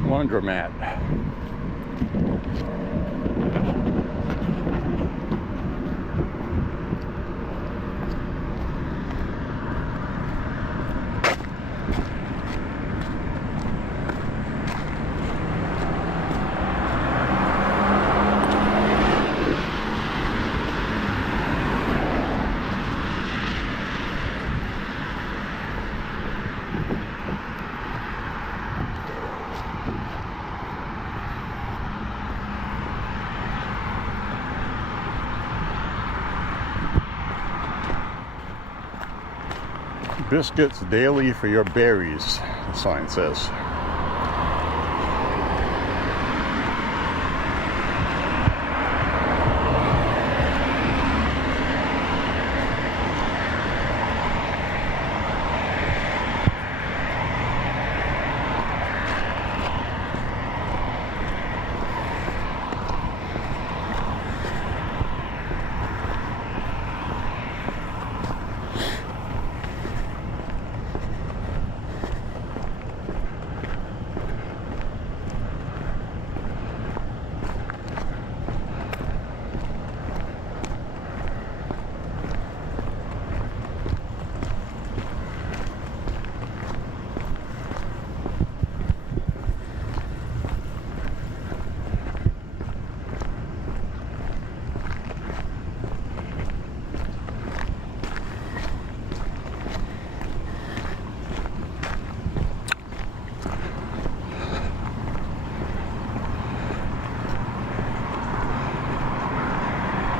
laundromat. Biscuits daily for your berries, the sign says.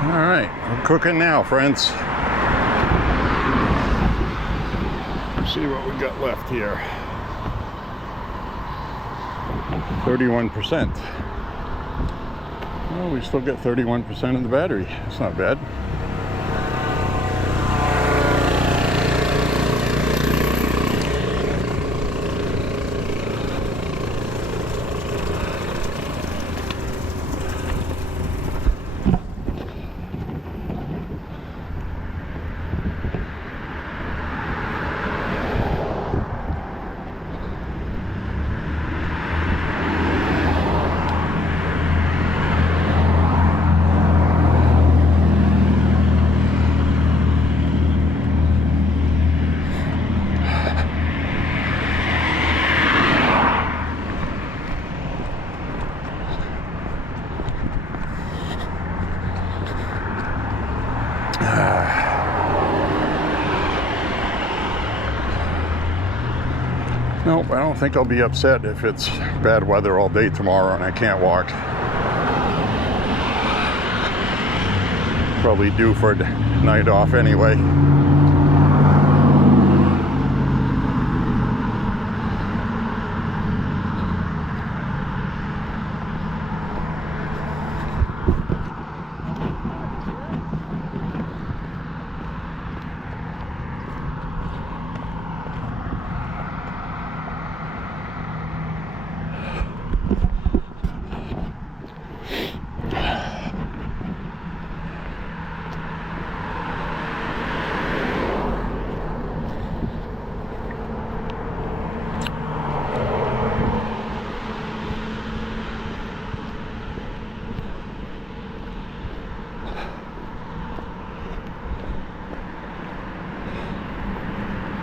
All right, we're cooking now, friends. Let's see what we got left here. 31%. Well, we still get 31% of the battery. That's not bad. Nope, I don't think I'll be upset if it's bad weather all day tomorrow and I can't walk. Probably due for a night off anyway.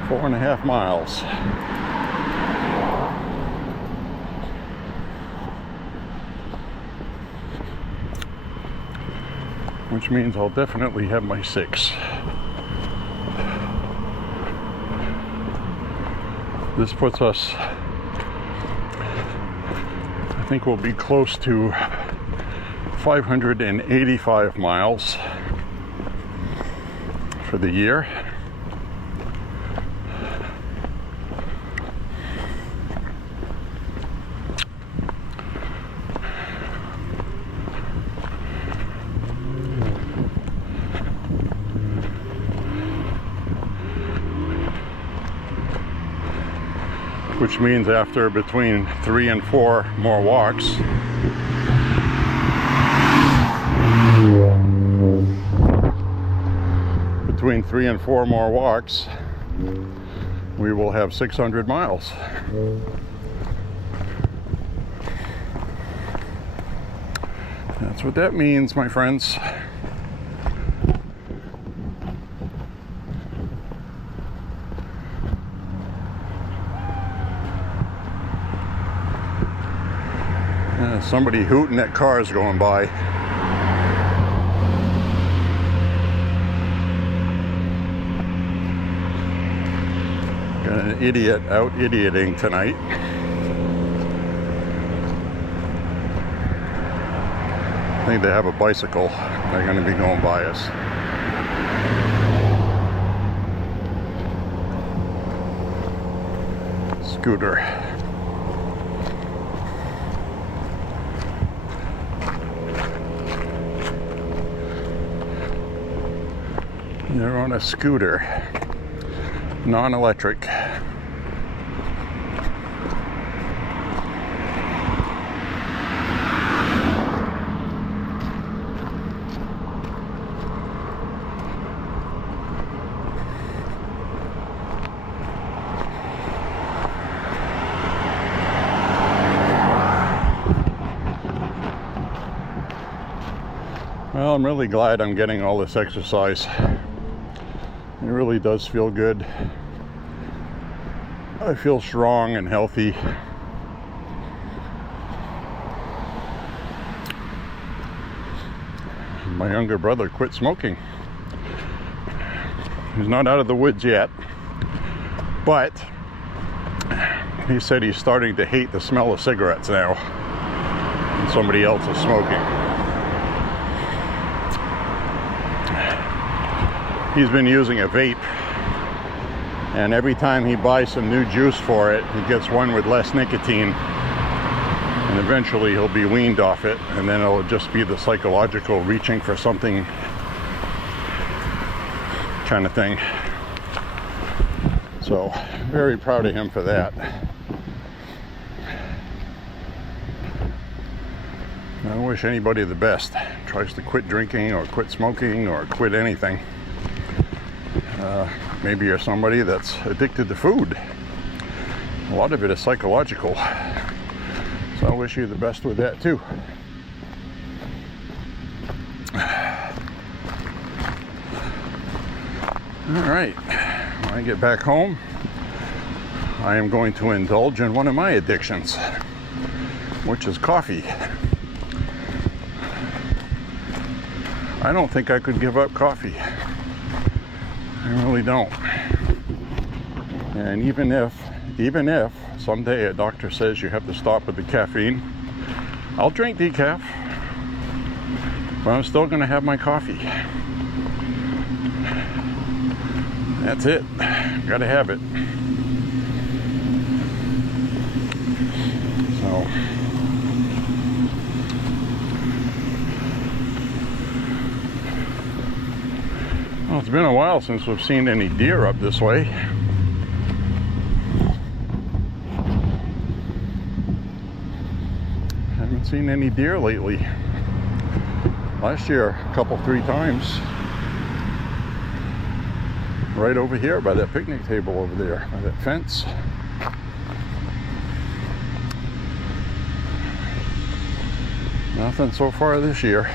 Four and a half miles. Which means I'll definitely have my 6. This puts us, I think we'll be close to 585 miles for the year. Which means after between 3 and 4 more walks, we will have 600 miles. That's what that means, my friends. Somebody hooting at cars going by. Got an idiot out idioting tonight. I think they have a bicycle. They're going to be going by us. Scooter. They're on a scooter, non-electric. Well, I'm really glad I'm getting all this exercise. It really does feel good. I feel strong and healthy. My younger brother quit smoking. He's not out of the woods yet, but he said he's starting to hate the smell of cigarettes now when somebody else is smoking. He's been using a vape, and every time he buys some new juice for it, he gets one with less nicotine, and eventually he'll be weaned off it, and then it'll just be the psychological reaching for something kind of thing. So, very proud of him for that. I wish anybody the best. Tries to quit drinking or quit smoking or quit anything. Maybe you're somebody that's addicted to food. A lot of it is psychological. So I wish you the best with that too. All right, when I get back home, I am going to indulge in one of my addictions, which is coffee. I don't think I could give up coffee. I really don't. And even if someday a doctor says you have to stop with the caffeine, I'll drink decaf, but I'm still going to have my coffee. That's it. Gotta have it. So well, it's been a while since we've seen any deer up this way. Haven't seen any deer lately. Last year, a couple, 3 times. Right over here by that picnic table over there, by that fence. Nothing so far this year.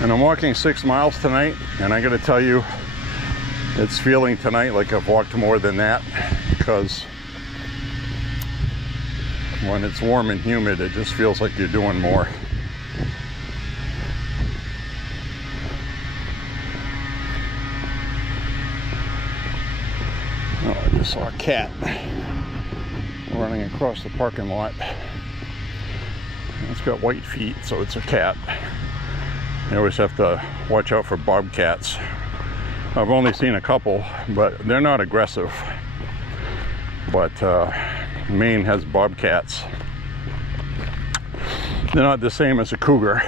And I'm walking 6 miles tonight, and I gotta tell you, it's feeling tonight like I've walked more than that, because when it's warm and humid, it just feels like you're doing more. Oh, I just saw a cat running across the parking lot. It's got white feet, so it's a cat. You always have to watch out for bobcats. I've only seen a couple, but they're not aggressive. But Maine has bobcats. They're not the same as a cougar.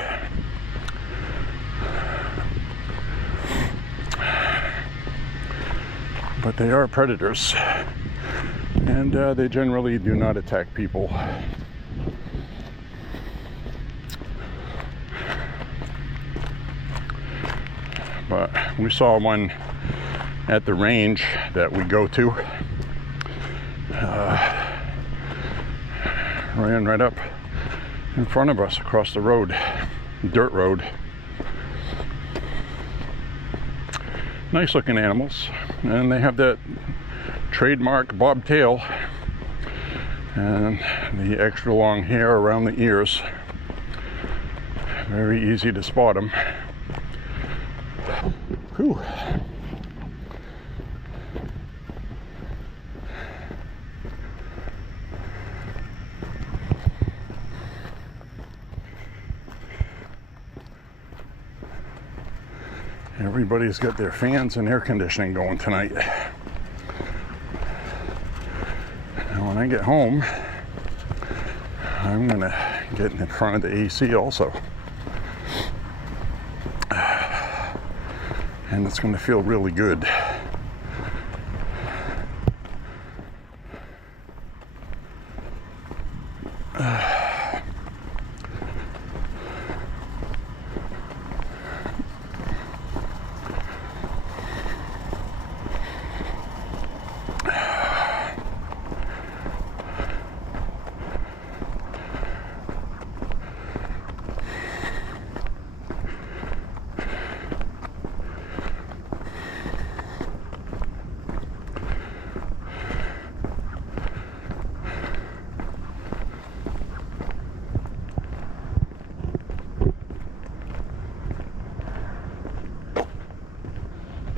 But they are predators. And they generally do not attack people. But we saw one at the range that we go to. ran right up in front of us across the road, dirt road. Nice looking animals, and they have that trademark bobtail and the extra long hair around the ears. Very easy to spot them. Whew. Everybody's got their fans and air conditioning going tonight. And when I get home, I'm gonna get in front of the AC also. And it's gonna feel really good.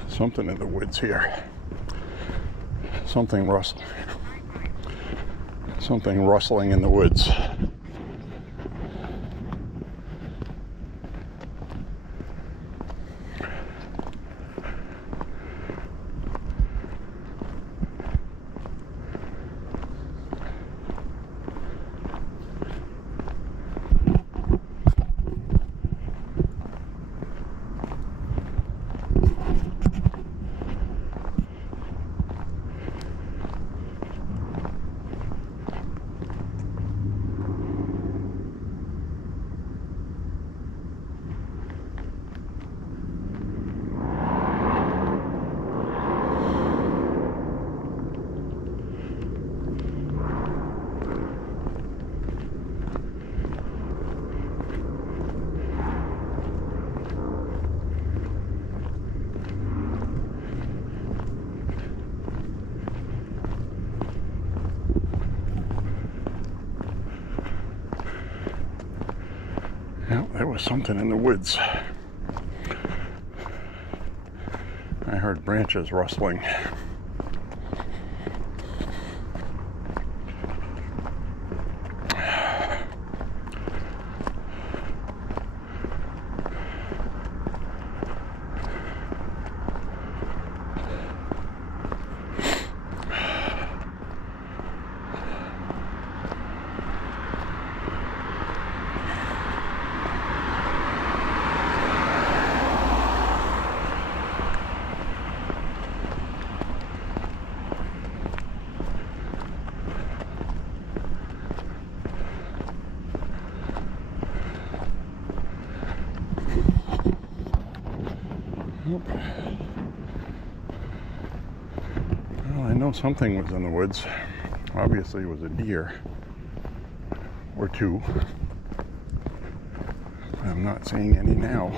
Something in the woods here. Something rustling. Something rustling in the woods. Yeah, there was something in the woods. I heard branches rustling. Well, I know something was in the woods. Obviously, it was a deer or two. I'm not seeing any now.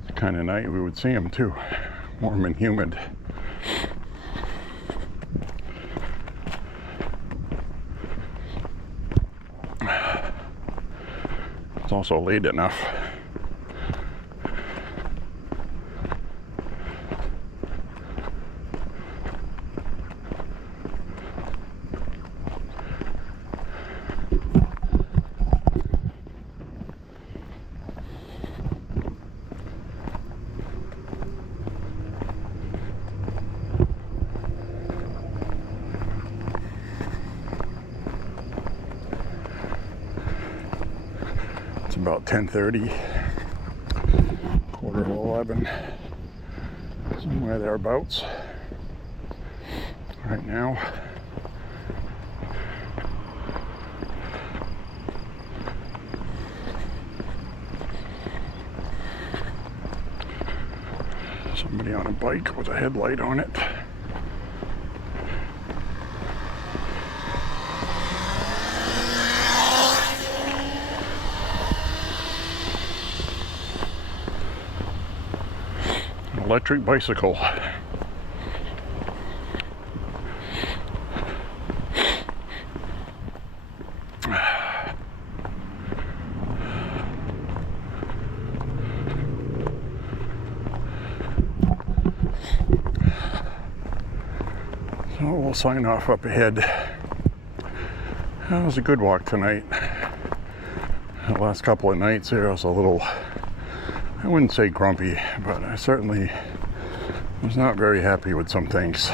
It's the kind of night we would see them too, warm and humid. It's also late enough. It's about 10:30, quarter to 11, somewhere thereabouts right now. Somebody on a bike with a headlight on it. electric bicycle. So we'll sign off up ahead. That was a good walk tonight. The last couple of nights there I was a little, I wouldn't say grumpy, but I certainly was not very happy with some things.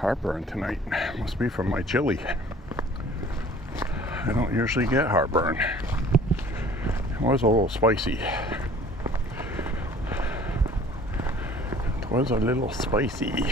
Heartburn tonight. Must be from my chili. I don't usually get heartburn. It was a little spicy. It was a little spicy.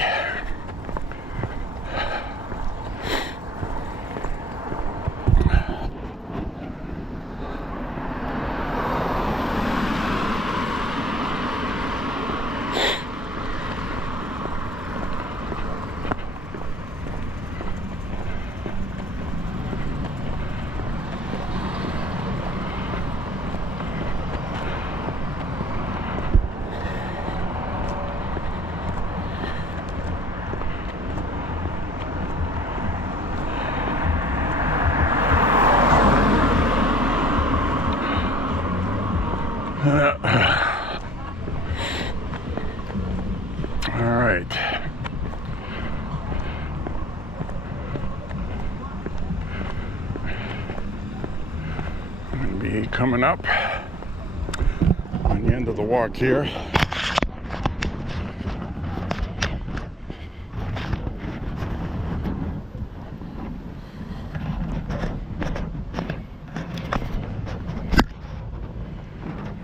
All right. I'm going to be coming up on the end of the walk here.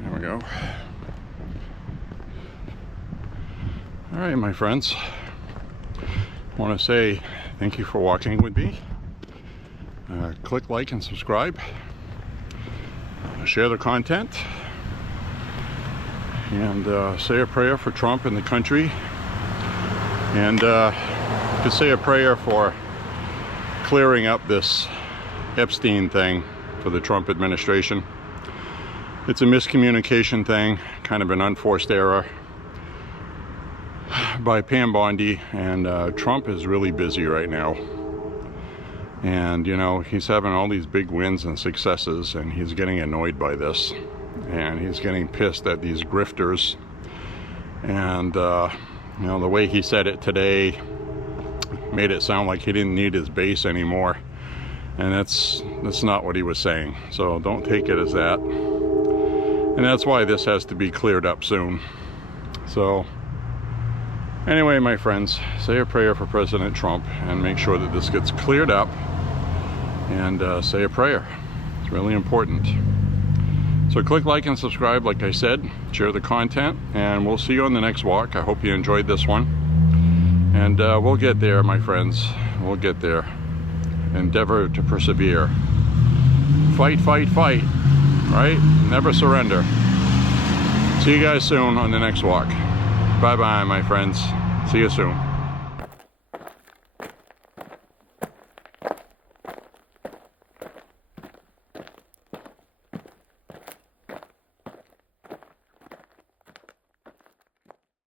There we go. All right, my friends, I want to say thank you for walking with me. Click like and subscribe. Share the content. And say a prayer for Trump and the country. And just say a prayer for clearing up this Epstein thing for the Trump administration. It's a miscommunication thing, kind of an unforced error by Pam Bondi, and Trump is really busy right now, and you know, he's having all these big wins and successes, and he's getting annoyed by this, and he's getting pissed at these grifters, and you know, the way he said it today made it sound like he didn't need his base anymore, and that's not what he was saying. So don't take it as that, and that's why this has to be cleared up soon. So anyway, my friends, say a prayer for President Trump and make sure that this gets cleared up, and say a prayer. It's really important. So click like and subscribe, like I said, share the content, and we'll see you on the next walk. I hope you enjoyed this one, and we'll get there, my friends. We'll get there. Endeavor to persevere. Fight, fight, fight, right? Never surrender. See you guys soon on the next walk. Bye-bye, my friends. See you soon.